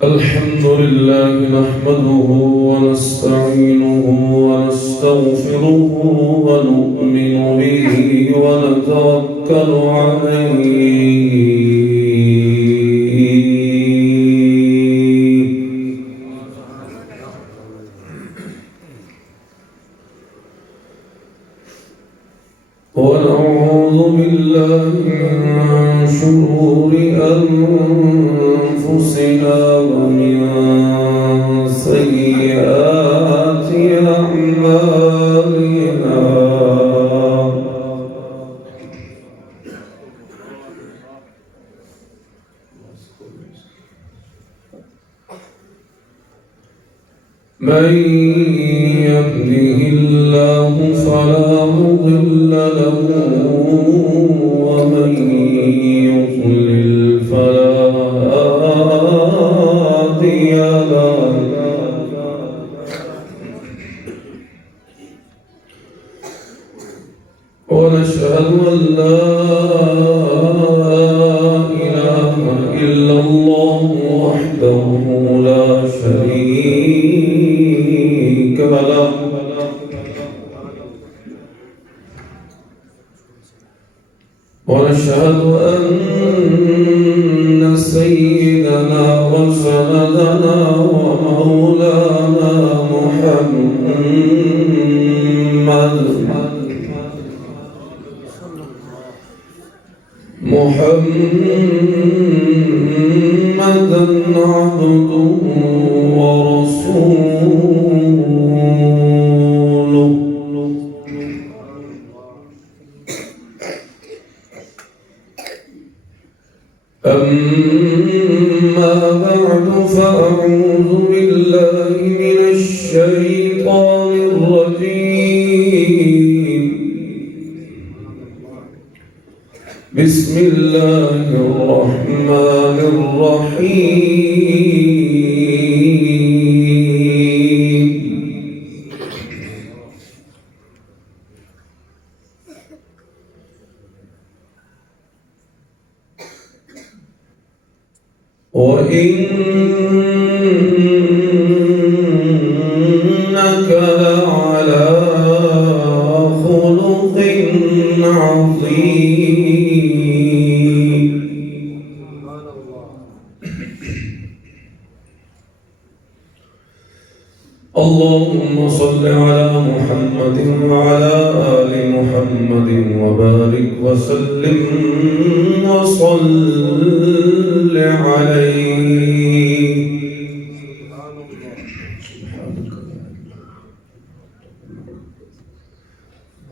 الحمد لله نحمده ونستعينه ونستغفره ونؤمن به ونتوكل عليه ونعوذ بالله من شرور أنفسنا ومن سيئات أعمالنا من يهده الله فلا مضل له ومن يضلل فلا هادي له ونشهد أن لا إله إلا الله وحده لا شريك له ونشهد أن سيدنا وسندنا ومولانا محمدا عبده ورسوله أما بعد فأعوذ بالله من الشيطان الرجيم بسم الله الرحمن الرحيم وإنك لعلى خلق عظيم اللهم صل على محمد وعلى آل محمد وبارك وسلم وصل عليه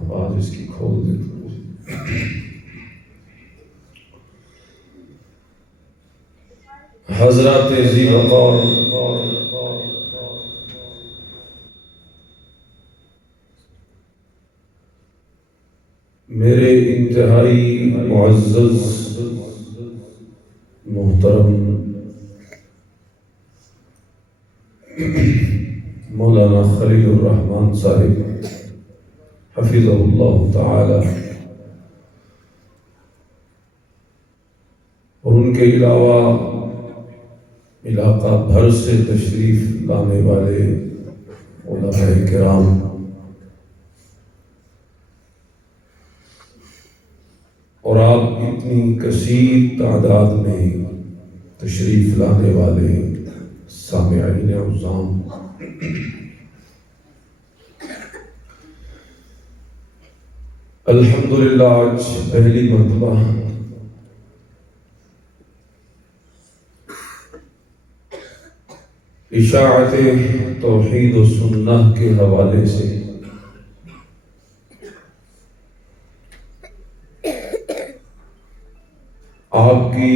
آواز اس کی کھول دیتا حضرات ذی وقار میرے انتہائی معزز محترم مولانا خلیل الرحمن صاحب حفظہ اللہ تعالی اور ان کے علاوہ علاقہ بھر سے تشریف لانے والے علماء کرام اور آپ اتنی کثیر تعداد میں تشریف لانے والے سامعین عظام الحمدللہ آج پہلی مرتبہ اشاعت توحید و سنہ کے حوالے سے آپ کی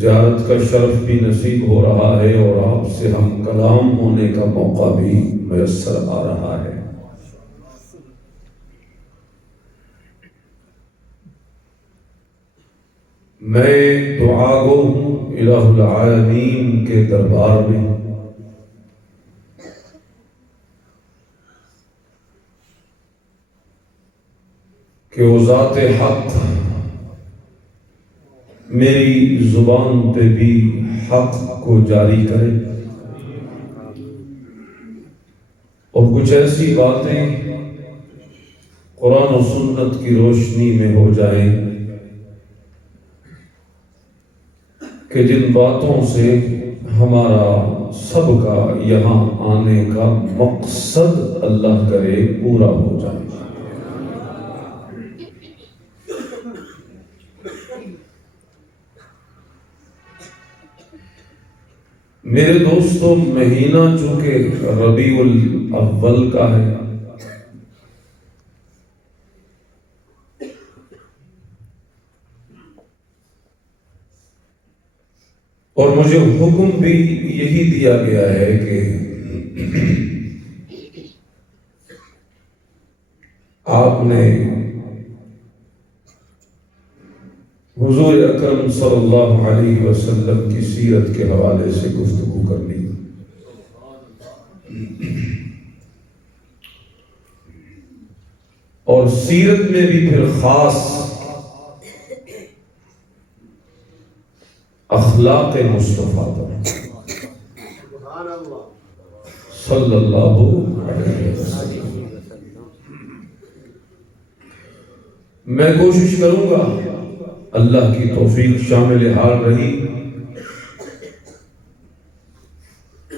زیارت کا شرف بھی نصیب ہو رہا ہے اور آپ سے ہم کلام ہونے کا موقع بھی میسر آ رہا ہے۔ میں دعا گو ہوں الہ العالمین کے دربار میں کہ وہ ذات حق میری زبان پہ بھی حق کو جاری کرے اور کچھ ایسی باتیں قرآن و سنت کی روشنی میں ہو جائیں کہ جن باتوں سے ہمارا سب کا یہاں آنے کا مقصد اللہ کرے پورا ہو جائے۔ میرے دوستو، مہینہ چونکہ ربیع الاول کا ہے اور مجھے حکم بھی یہی دیا گیا ہے کہ آپ نے حضور اکرم صلی اللہ علیہ وسلم کی سیرت کے حوالے سے گفتگو کرنی، اور سیرت میں بھی پھر خاص اخلاق مصطفیٰ پر صلی اللہ علیہ وسلم۔ میں کوشش کروں گا، اللہ کی توفیق شامل حال رہی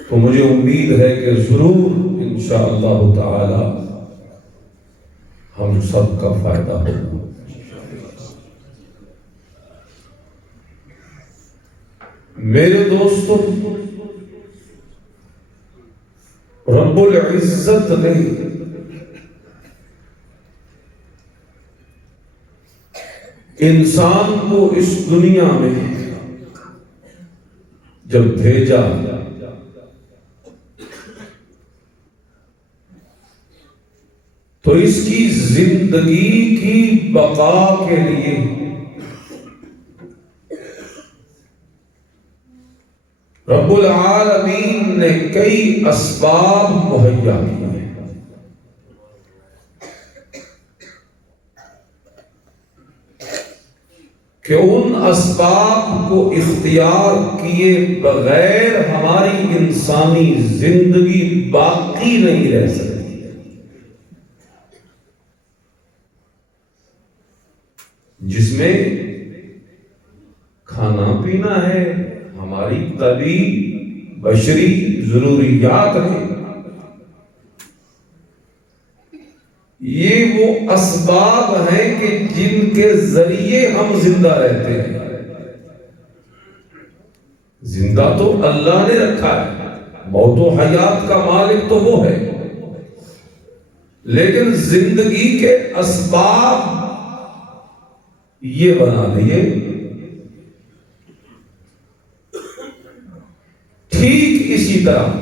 تو مجھے امید ہے کہ ضرور انشاءاللہ تعالی ہم سب کا فائدہ ہوگا۔ میرے دوستو، رب العزت نے انسان کو اس دنیا میں جب بھیجا تو اس کی زندگی کی بقا کے لیے رب العالمین نے کئی اسباب مہیا کیے ہیں۔ کہ ان اسباب کو اختیار کیے بغیر ہماری انسانی زندگی باقی نہیں رہ سکتی۔ جس میں کھانا پینا ہے، ہماری طبیعی بشری ضروریات ہیں، یہ وہ اسباب ہیں کہ جن کے ذریعے ہم زندہ رہتے ہیں۔ زندہ تو اللہ نے رکھا ہے، موت و حیات کا مالک تو وہ ہے، لیکن زندگی کے اسباب یہ بنا دیے۔ ٹھیک اسی طرح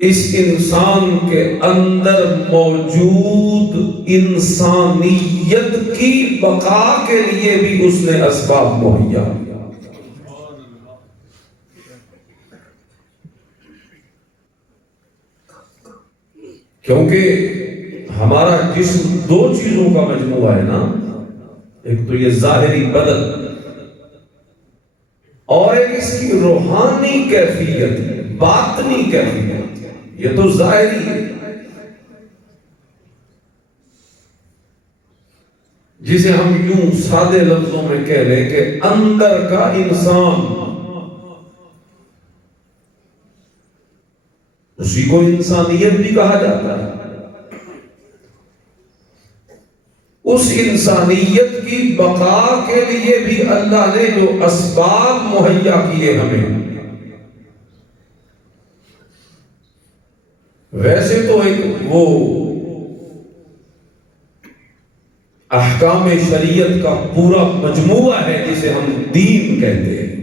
اس انسان کے اندر موجود انسانیت کی بقا کے لیے بھی اس نے اسباب مہیا کیا۔ کیونکہ ہمارا جسم دو چیزوں کا مجموعہ ہے نا، ایک تو یہ ظاہری بدن اور ایک اس کی روحانی کیفیت، باطنی کیفیت۔ یہ تو ظاہری ہے، جسے ہم یوں سادے لفظوں میں کہہ لیں کہ اندر کا انسان، اسی کو انسانیت بھی کہا جاتا ہے۔ اس انسانیت کی بقا کے لیے بھی اللہ نے جو اسباب مہیا کیے ہمیں، ویسے تو ایک وہ احکام شریعت کا پورا مجموعہ ہے جسے ہم دین کہتے ہیں،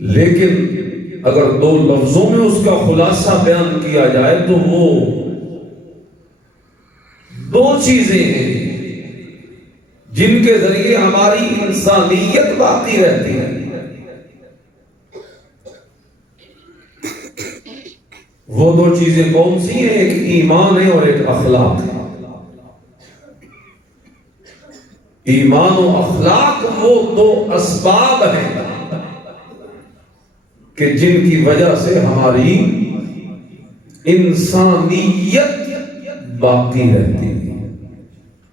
لیکن اگر دو لفظوں میں اس کا خلاصہ بیان کیا جائے تو وہ دو چیزیں ہیں جن کے ذریعے ہماری انسانیت باقی رہتی ہے. وہ دو چیزیں کون سی ہیں؟ ایک ایمان ہے اور ایک اخلاق ہے. ایمان و اخلاق وہ دو اسباب ہیں کہ جن کی وجہ سے ہماری انسانیت باقی رہتی ہے،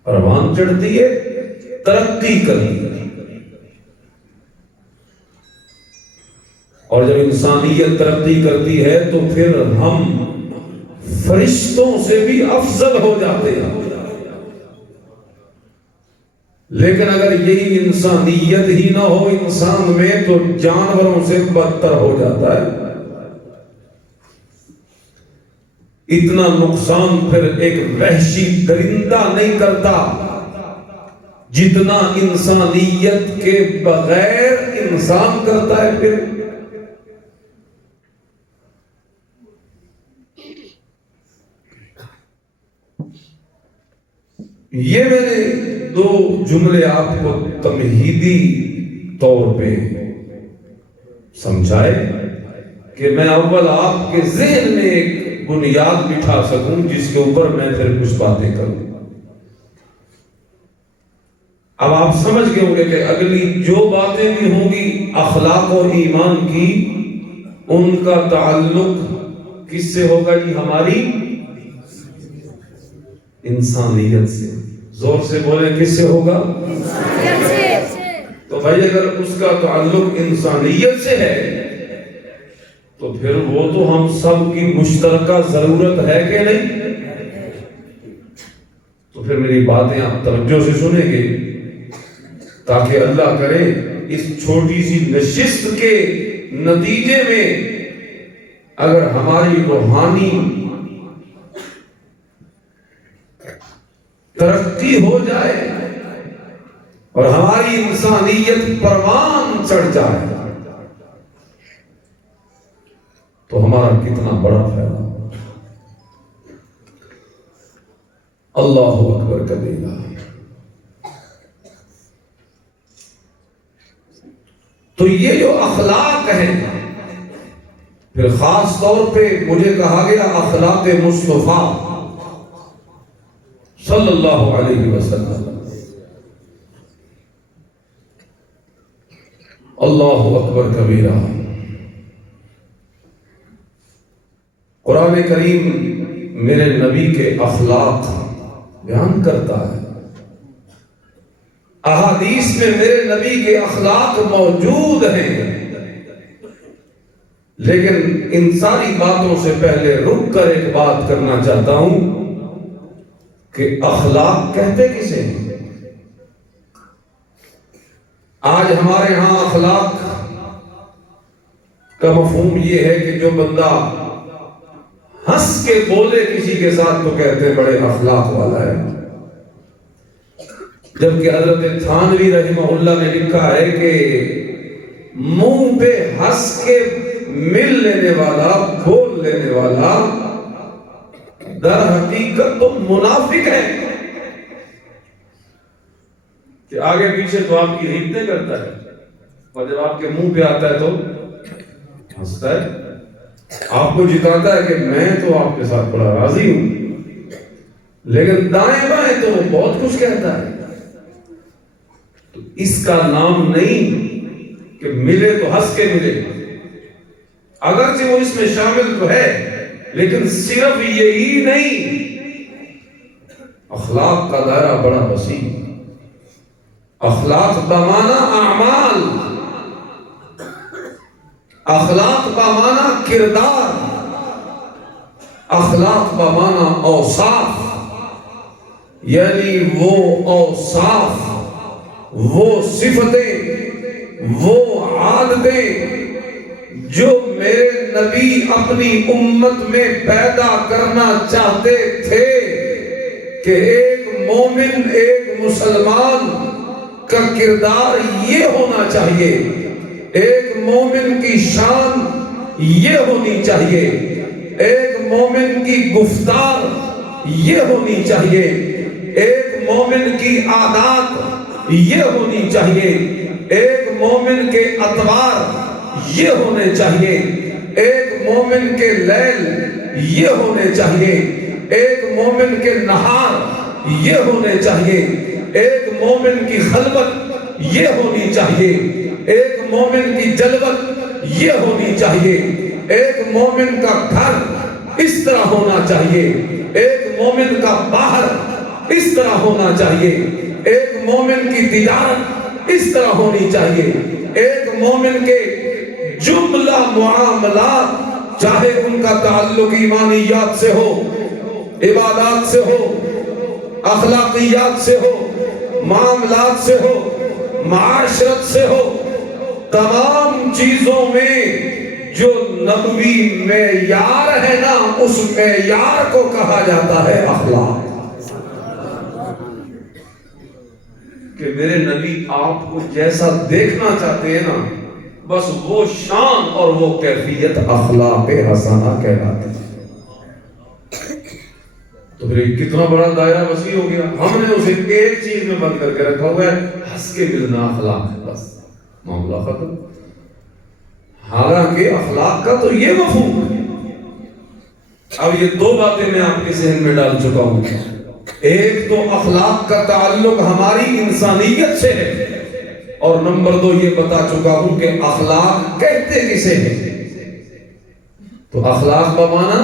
پروان چڑھتی ہے، ترقی کرتی ہے. اور جب انسانیت ترقی کرتی ہے تو پھر ہم فرشتوں سے بھی افضل ہو جاتے ہیں. لیکن اگر یہی انسانیت ہی نہ ہو انسان میں تو جانوروں سے بدتر ہو جاتا ہے. اتنا نقصان پھر ایک وحشی درندہ نہیں کرتا جتنا انسانیت کے بغیر انسان کرتا ہے. پھر یہ میں نے دو جملے آپ کو تمہیدی طور پہ سمجھائے کہ میں اول آپ کے ذہن میں ایک بنیاد بٹھا سکوں جس کے اوپر میں پھر کچھ باتیں کروں. اب آپ سمجھ گئے ہوں گے کہ اگلی جو باتیں بھی ہوں گی اخلاق و ایمان کی، ان کا تعلق کس سے ہوگا جی؟ ہماری انسانیت سے. زور سے بولیں، کس سے ہوگا؟ تو بھائی اگر اس کا تعلق انسانیت سے ہے تو پھر وہ تو ہم سب کی مشترکہ ضرورت ہے کہ نہیں؟ تو پھر میری باتیں آپ توجہ سے سنیں گے تاکہ اللہ کرے اس چھوٹی سی نشست کے نتیجے میں اگر ہماری روحانی ترقی ہو جائے اور ہماری انسانیت پروان چڑھ جائے تو ہمارا کتنا بڑا فائدہ. اللہ اکبر کبیرہ. تو یہ جو اخلاق ہے پھر خاص طور پہ مجھے کہا گیا اخلاق مصطفیٰ صلی اللہ علیہ وسلم. اللہ اکبر کبیرہ. قرآن کریم میرے نبی کے اخلاق بیان کرتا ہے. احادیث میں میرے نبی کے اخلاق موجود ہیں. لیکن ان ساری باتوں سے پہلے رک کر ایک بات کرنا چاہتا ہوں کہ اخلاق کہتے کسے ہیں؟ آج ہمارے ہاں اخلاق کا مفہوم یہ ہے کہ جو بندہ ہنس کے بولے کسی کے ساتھ تو کہتے ہیں بڑے اخلاق والا ہے. جبکہ حضرت تھانوی رحمہ اللہ نے لکھا ہے کہ منہ پہ ہنس کے مل لینے والا، بول لینے والا در حقیقت تو منافق ہے. کہ آگے پیچھے تو آپ کی حکمتیں کرتا ہے اور جب آپ کے منہ پہ آتا ہے تو ہنستا ہے، آپ کو جتاتا ہے کہ میں تو آپ کے ساتھ بڑا راضی ہوں، لیکن دائیں بائیں تو وہ بہت کچھ کہتا ہے. تو اس کا نام نہیں کہ ملے تو ہنس کے ملے، اگرچہ وہ اس میں شامل تو ہے لیکن صرف یہی نہیں. اخلاق کا دائرہ بڑا وسیع. اخلاق بمعنی اعمال، اخلاق بمعنی کردار، اخلاق بمعنی اوصاف. یعنی وہ اوصاف، وہ صفتیں، وہ عادتیں جو میرے نبی اپنی امت میں پیدا کرنا چاہتے تھے کہ ایک مومن، ایک مسلمان کا کردار یہ ہونا چاہیے، ایک مومن کی شان یہ ہونی چاہیے، ایک مومن کی گفتار یہ ہونی چاہیے، ایک مومن کی عادات یہ ہونی چاہیے، ایک مومن کے اطوار یہ ہونے چاہیے، ایک مومن کے لیل یہ ہونے چاہیے، ایک مومن کے نہار یہ ہونے چاہیے، ایک مومن کی خلوت یہ ہونی چاہیے، ایک مومن کی جلوت یہ ہونی چاہیے، ایک مومن کا گھر اس طرح ہونا چاہیے، ایک مومن کا باہر اس طرح ہونا چاہیے، ایک مومن کی تجارت اس طرح ہونی چاہیے، ایک مومن کے جملہ معاملات چاہے ان کا تعلق ایمانیات سے ہو، عبادات سے ہو، اخلاقیات سے ہو، معاملات سے ہو، معاشرت سے ہو، تمام چیزوں میں جو نبوی معیار ہے نا، اس معیار کو کہا جاتا ہے اخلاق۔ کہ میرے نبی آپ کو جیسا دیکھنا چاہتے ہیں نا، بس وہ شان اور وہ کیفیت اخلاق حسنہ کہلاتی ہے۔ تو پھر کتنا بڑا دائرہ وسیع ہو گیا، ہم نے اسے ایک چیز میں بند کر کے رکھا ہوا ہے، ہنس کے ملنا اخلاق ہے، بس معاملہ ختم۔ حالانکہ اخلاق کا تو یہ مفہوم ہے۔ اب یہ دو باتیں میں آپ کے ذہن میں ڈال چکا ہوں، ایک تو اخلاق کا تعلق ہماری انسانیت سے ہے، اور نمبر دو یہ بتا چکا ہوں کہ اخلاق کہتے کسے ہیں۔ تو اخلاق کا معنی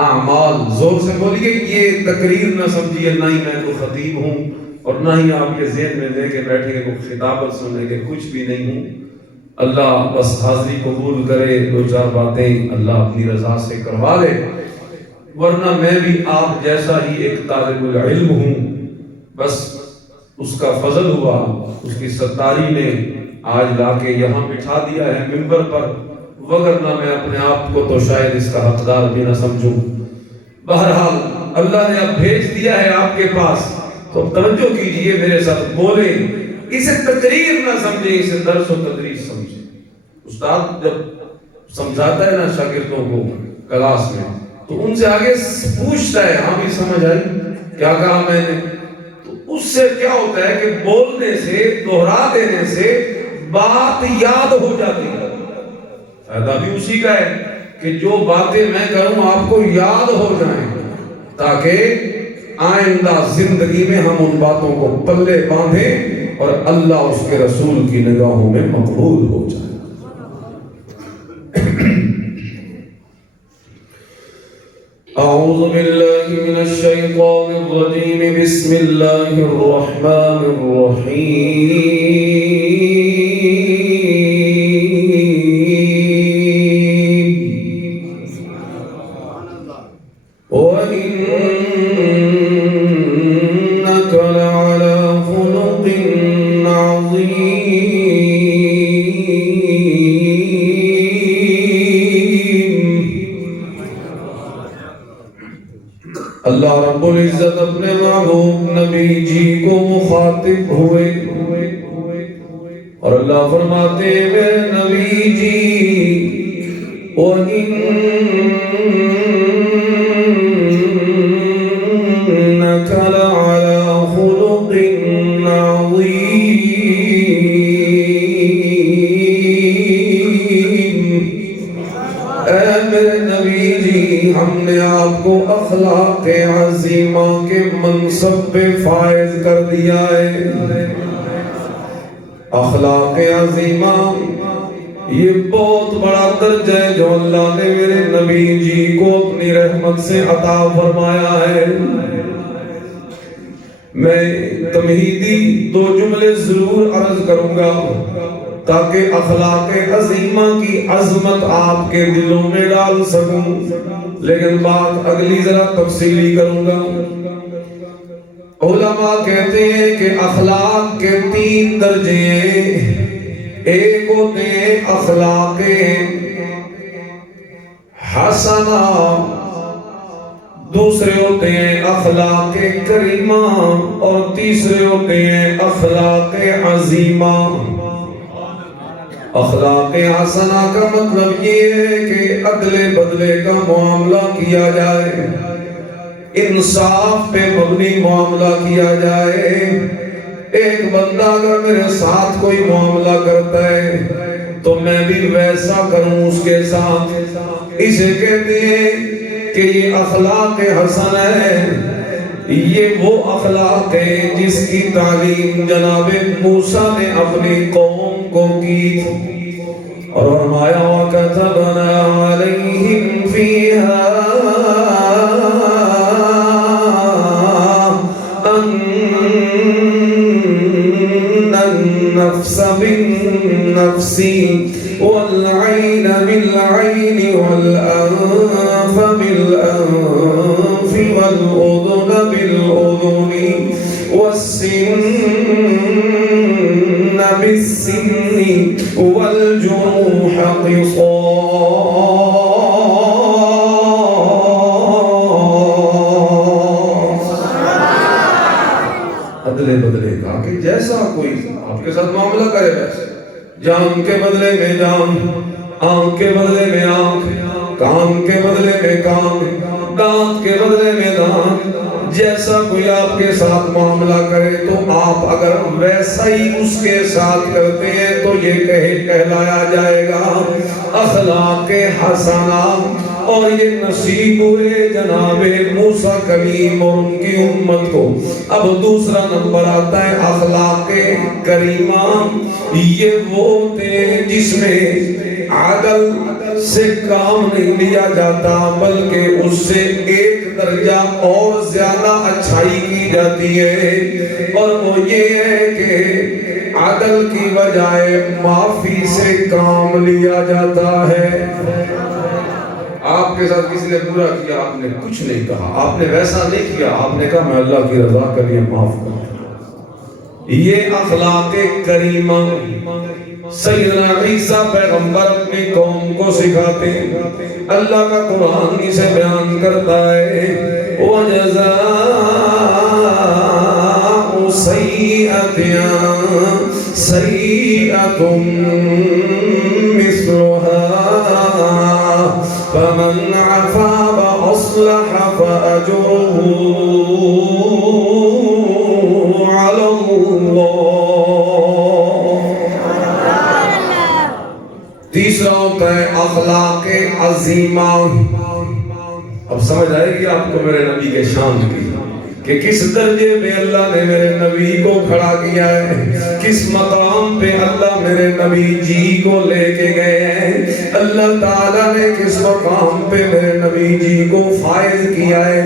اعمال، زور سے بولیے، یہ تقریر نہ سمجھیے، نہ ہی میں تو خطیب ہوں اور نہ ہی آپ کے ذہن میں لے کے بیٹھے کہ کوئی خطابت سننے کے، کچھ بھی نہیں ہوں۔ اللہ بس حاضری قبول کرے، دو چار باتیں اللہ اپنی رضا سے کروا لے، ورنہ میں بھی آپ جیسا ہی ایک طالب العلم ہوں، بس اس کا فضل ہوا، اس کی ستاری نے آج لا کے یہاں بٹھا دیا ہے منبر پر، وگرنہ میں اپنے آپ کو تو شاید اس کا حقدار بھی نہ سمجھوں۔ بہرحال اللہ نے اب بھیج دیا ہے آپ کے پاس، تو توجہ کیجئے میرے ساتھ، بولیں، اسے تقریر نہ سمجھیں، اسے درس و تدریس سمجھیں۔ استاد جب سمجھاتا ہے نا شاگردوں کو کلاس میں، تو ان سے آگے پوچھتا ہے، ہاں بھی سمجھ آئی کیا کہا میں نے؟ تو اس سے کیا ہوتا ہے کہ بولنے سے، دہرا دینے سے بات یاد ہو جاتی ہے۔ فائدہ بھی اسی کا ہے کہ جو باتیں میں کروں آپ کو یاد ہو جائیں، تاکہ آئندہ زندگی میں ہم ان باتوں کو پلے باندھیں اور اللہ اس کے رسول کی نگاہوں میں مقبول ہو جائے۔ اعوذ باللہ من الشیطان الرجیم، بسم اللہ الرحمن الرحیم۔ وَإِنَّكَ لَعَلَى خُلُقٍ عَظِيمٍ۔ اللہ رب العزت اپنے محبوب نبی جی کو مخاطب ہوئے اور اللہ فرماتے ہیں نبی جی، وَإِنَّكَ لَعَلَى خُلُقٍ عَظِيمٍ۔ اے میرے نبی جی، ہم نے آپ کو اخلاق عظیمہ کے منصب پہ فائز کر دیا ہے۔ اخلاق عظیمہ یہ بہت بڑا درجہ ہے جو اللہ نے میرے نبی جی کو اپنی رحمت سے عطا فرمایا ہے۔ میں تمہیدی دو جملے ضرور عرض کروں گا تاکہ اخلاق عظیمہ کی عظمت آپ کے دلوں میں ڈال سکوں، لیکن بات اگلی ذرا تفصیلی کروں گا۔ علماء کہتے ہیں کہ اخلاق کے 3 درجے ہیں۔ ایک ہوتے ہیں اخلاق حسنہ، دوسرے ہوتے ہیں اخلاق کریمہ، اور تیسرے ہوتے ہیں اخلاق عظیمہ۔ اخلاق حسنہ کا مطلب یہ ہے کہ عدل بدلے کا معاملہ کیا جائے، انصاف پہ مبنی معاملہ کیا جائے. ایک بندہ اگر میرے ساتھ کوئی معاملہ کرتا ہے تو میں بھی ویسا کروں اس کے ساتھ. اسے کہتے ہیں کہ یہ اخلاق حسن ہے. یہ وہ اخلاق ہے جس کی تعلیم جناب موسیٰ نے اپنی قوم کو کی اور فرمایا وَكَتَبْنَا عَلَيْهِمْ فِيهَا أَنَّ النَّفْسَ بِالنَّفْسِ وَالْعَيْنَ بِالْعَيْنِ وَالْأَنْفَ بِالْأَنْفِ وَالْأُذُنَ بِالْأُذُنِ وَالسِّنَّ بِالسِّنِّ وَالْجُرُوحَ قِصَاصٌ. عدل بدلے گا کہ جیسا کوئی آپ کے ساتھ معاملہ کرے ویسے. جان کے بدلے میں جان, آنکھ کے بدلے میں آنکھ, کان کے بدلے میں کان, دانت کے بدلے میں دانت. جیسا کوئی آپ کے ساتھ معاملہ کرے تو آپ اگر ویسا ہی اس کے ساتھ کرتے ہیں تو یہ کہلایا جائے گا اخلاق حسنہ. اور یہ نصیب ہوئے جناب موسیٰ کلیم اور ان کی امت کو. اب دوسرا نمبر آتا ہے اخلاق کریمہ. یہ وہ ہوتے ہیں جس میں عدل سے کام نہیں لیا جاتا بلکہ اس سے ایک درجہ اور زیادہ اچھائی کی جاتی ہے. اور وہ یہ ہے کہ عدل کی بجائے معافی سے کام لیا جاتا ہے. آپ کے ساتھ کسی نے برا کیا, آپ نے کچھ نہیں کہا, آپ نے ویسا نہیں کیا, آپ نے کہا میں اللہ کی رضا کے لیے معاف کرتا. یہ اخلاق کریمہ سیدنا عیسیٰ پیغمبر اپنی قوم کو سکھاتے ہیں. اللہ کا قرآن اسے بیان کرتا ہے وَجَزَاءُ سَيِّئَةٍ سَيِّئَةٌ مِثْلُهَا فَمَنْ عَفَا وَأَصْلَحَ فَأَجْرُهُ عَلَى اللَّهِ. تیسرا ہوتا ہے اخلاق عظیمہ. اب سمجھ آئے گی آپ کو میرے نبی کے شان کی کہ کس درجے پہ اللہ نے میرے نبی کو کھڑا کیا ہے, کس مقام پہ اللہ میرے نبی جی کو لے کے گئے ہیں. اللہ تعالیٰ نے کس مقام پہ میرے نبی جی کو فائز کیا ہے.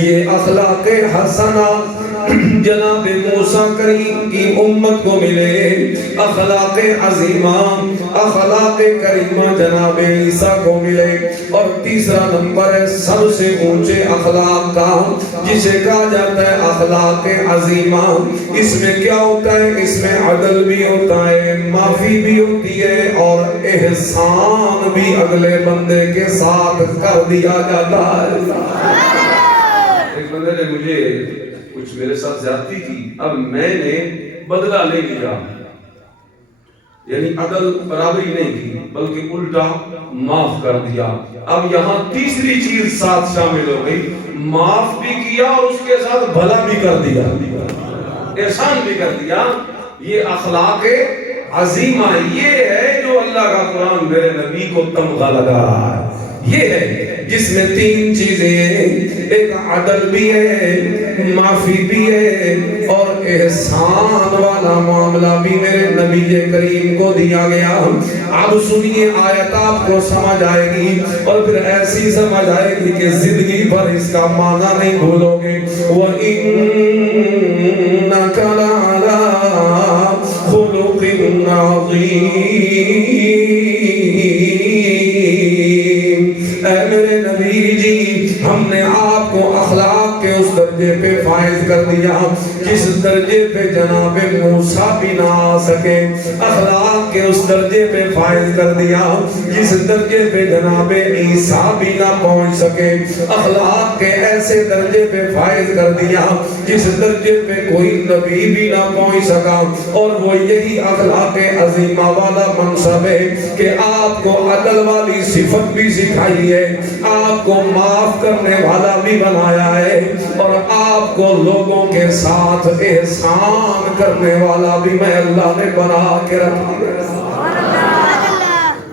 یہ اخلاق حسنہ جناب موسیٰ کریم کی امت کو ملے, اخلاق عظیمہ اخلاق کریمہ جناب عیسیٰ کو ملے. اور تیسرا نمبر ہے سب سے اونچے اخلاق کا جسے کہا جاتا ہے اخلاق عظیمہ. اس میں کیا ہوتا ہے؟ اس میں عدل بھی ہوتا ہے, معافی بھی ہوتی ہے اور احسان بھی اگلے بندے کے ساتھ کر دیا جاتا ہے. ایک بندے نے مجھے کچھ میرے ساتھ زیادتی کی, اب میں نے بدلہ لے لیا, یعنی عدل برابری نہیں کی بلکہ الٹا معاف کر دیا. اب یہاں تیسری چیز ساتھ شامل ہو گئی, معاف بھی کیا اور اس کے ساتھ بھلا بھی کر دیا, احسان بھی کر دیا. یہ اخلاق عظیمہ یہ ہے جو اللہ کا قرآن میرے نبی کو تمغہ لگا رہا ہے. یہ ہے جس میں تین چیزیں ہیں, ایک عدل بھی ہے, معافی بھی ہے اور احسان والا معاملہ بھی میرے نبی کریم کو دیا گیا. اب سنیے آیت آپ کو سمجھ آئے گی اور پھر ایسی سمجھ آئے گی کہ زندگی پر اس کا معنی نہیں بھولو گے. وَإِنَّكَ لَعَلَىٰ خُلُقٍ عَظِيمٍ. اے میرے نبی جی, ہم نے آپ کو اخلاق کے اس درجے پہ فائز کر دیا جس درجے پہ جناب موسیٰ بھی نہ آ سکے. اخلاق کے اس درجے پہ فائز کر دیا جس درجے پہ جناب عیسیٰ بھی نہ پہنچ سکے، اخلاق کے ایسے درجے پہ فائز کر دیا جس درجے پہ کوئی نبی بھی نہ پہنچ سکا، اور وہ یہی اخلاق عظیمہ والا منصب ہے کہ آپ کو عدل والی صفت بھی سکھائی ہے، آپ کو معاف کرنے والا بھی بنایا ہے، اور آپ کو لوگوں کے ساتھ احسان کرنے والا بھی میں اللہ نے بنا کے رکھا ہے۔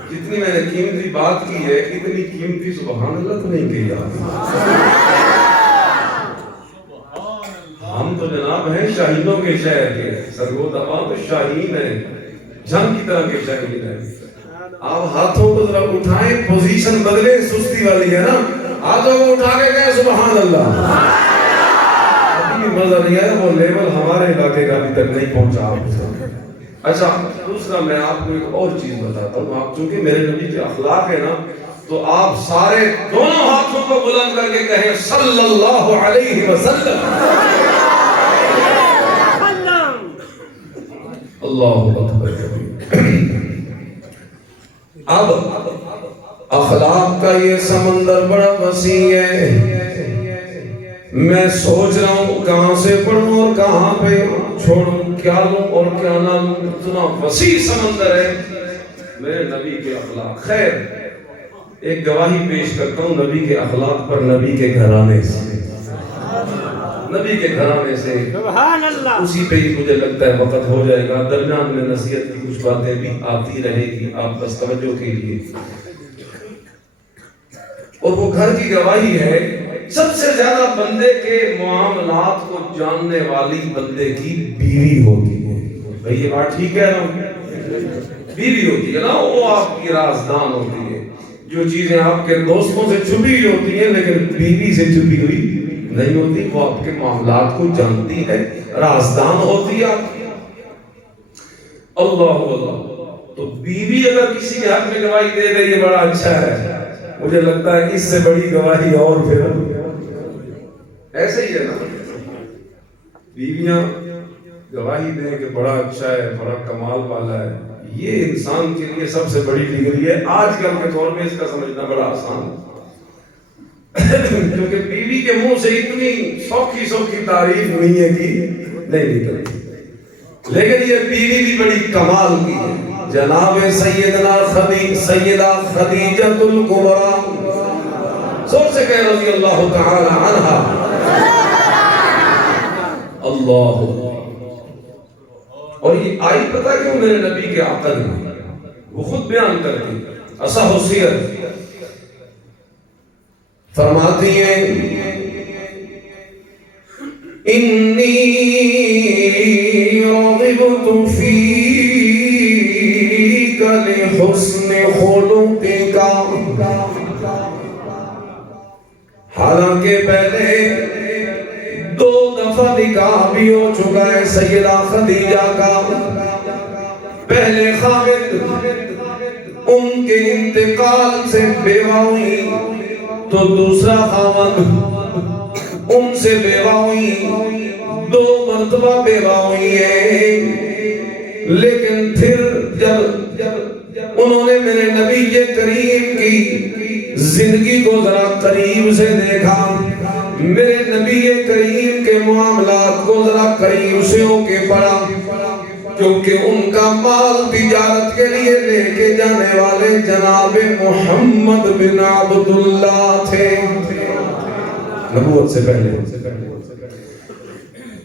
جتنی میں نے قیمتی بات کی ہے اتنی قیمتی سبحان اللہ تو نہیں کی ہم تو جناب ہیں شاہینوں کے شہر کے، سرگود عوام تو شاہین ہیں، جنگ کی طرح کے شاہین ہیں۔ آپ ہاتھوں کو ذرا اٹھائیں، پوزیشن بدلے، سستی والی ہے نا، ہاتھوں کو اٹھا کے کہیں سبحان اللہ۔ ابھی مزہ نہیں آیا، وہ لیول ہمارے علاقے کا ابھی تک نہیں پہنچا آپ۔ اچھا دوسرا میں آپ کو ایک اور چیز بتاتا ہوں، آپ چونکہ میرے نبی کے اخلاق ہے نا، تو آپ سارے دونوں ہاتھوں کو بلند کر کے کہیں صلی اللہ علیہ وسلم۔ اللہ اکبر۔ اب اخلاق کا یہ سمندر بڑا وسیع ہے، میں سوچ رہا ہوں کہاں سے پڑھوں اور کہاں پہ چھوڑوں، کیا لوں اور کیا نہ لوں، اتنا وسیع سمندر ہے میرے نبی کے اخلاق۔ خیر ایک گواہی پیش کرتا ہوں نبی کے اخلاق پر، نبی کے گھرانے سے، نبی کے گھرانے سے، سبحان اللہ۔ اسی پہ ہی مجھے لگتا ہے وقت ہو جائے گا، درمیان میں نصیحت کی کچھ باتیں بھی آتی رہے گی آپ بس توجہ کے لیے۔ اور وہ گھر کی گواہی ہے، سب سے زیادہ بندے کے معاملات کو جاننے والی بندے کی بیوی ہوتی ہے۔ بھئی یہ بات ٹھیک ہے نا؟ بیوی ہوتی ہے نا، وہ آپ کی رازدان ہوتی ہے، جو چیزیں آپ کے دوستوں سے چھپی ہوئی ہوتی ہیں لیکن بیوی سے چھپی ہوئی نہیں ہوتی، وہ آپ کے معاملات کو جانتی ہے، رازدان ہوتی ہے آپ کی۔ اللہ اللہ۔ تو بیوی اگر کسی کے حق میں گواہی دے دے یہ بڑا اچھا ہے، مجھے لگتا ہے اس سے بڑی گواہی اور پھر ایسے ہی ہے نا، بیویاں گواہی دیں کہ بڑا اچھا ہے، بڑا کمال والا ہے، یہ انسان کے لیے سب سے بڑی ڈگری ہے۔ آج کل کے دور میں اس کا سمجھنا بڑا آسان ہے، کیونکہ بیوی کے منہ سے اتنی سوکھی سوکھی تعریف نہیں ہے کہ نہیں نکلتی، لیکن یہ بیوی بھی بڑی کمال کی ہے۔ جناب سیدہ خدیجہ الکبریٰ سب سے کہہ رضی اللہ تعالی عنہا، اللہ۔ اور یہ آئی پتہ کیوں میرے نبی کے عقد میں، وہ خود بیان کرتی اصح سیر فرماتی ہیں انی رغبت فیک لحسن خلقک، حالانکہ پہلے 2 دفعہ نکاح بھی ہو چکا ہے سیدہ خدیجہ کا، پہلے خاوند ان کے انتقال سے بیوہ ہوئی، تو دوسرا خاوند ان سے بیوہ ہوئی، 2 مرتبہ بیوہ ہوئی ہے۔ لیکن پھر جب انہوں نے میرے نبی کریم کی زندگی کو ذرا قریب سے دیکھا، میرے نبی کریم کے معاملات کو ذرا قریب سے ہو کے پڑھا، کیونکہ ان کا مال تجارت کے لیے لے کے جانے والے جناب محمد بن عبداللہ تھے نبوت سے پہلے۔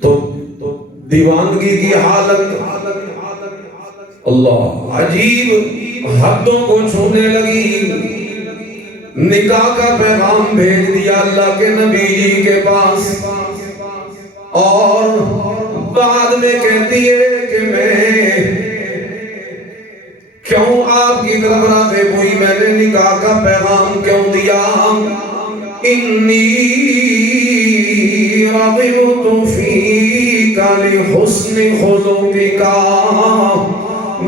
تو دیوانگی کی حالت اللہ عجیب حدوں کو چھونے لگی، نکاح کا پیغام بھیج دیا اللہ کے نبی جی کے پاس، اور بعد میں کہتی ہے کہ میں کیوں آپ کی طرف راغب ہوئی، میں نے نکاح کا پیغام کیوں دیا، انی رغبت فیک لحسن خلقک،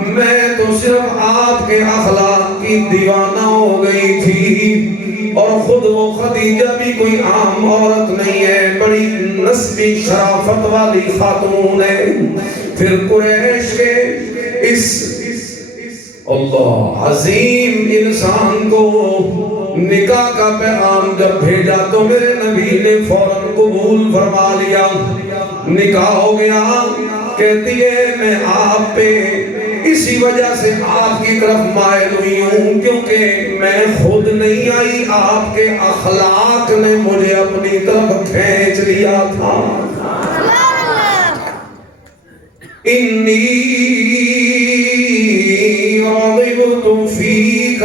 میں تو صرف آپ کے اخلاق کی دیوانہ ہو گئی تھی، اور خود وہ خدیجہ بھی کوئی عام عورت نہیں ہے، بڑی نسبی شرافت والی خاتون ہے۔ پھر قریش کے اس اللہ عظیم انسان کو نکاح کا پیغام جب بھیجا تو میرے نبی نے فوراً قبول فرما لیا، نکاح ہو گیا۔ کہتی ہے میں آپ پہ اسی وجہ سے آپ کی طرف مائل ہوئی ہوں کیونکہ میں خود نہیں آئی، آپ کے اخلاق نے مجھے اپنی طرف کھینچ لیا تھا۔ انی رغبت فیک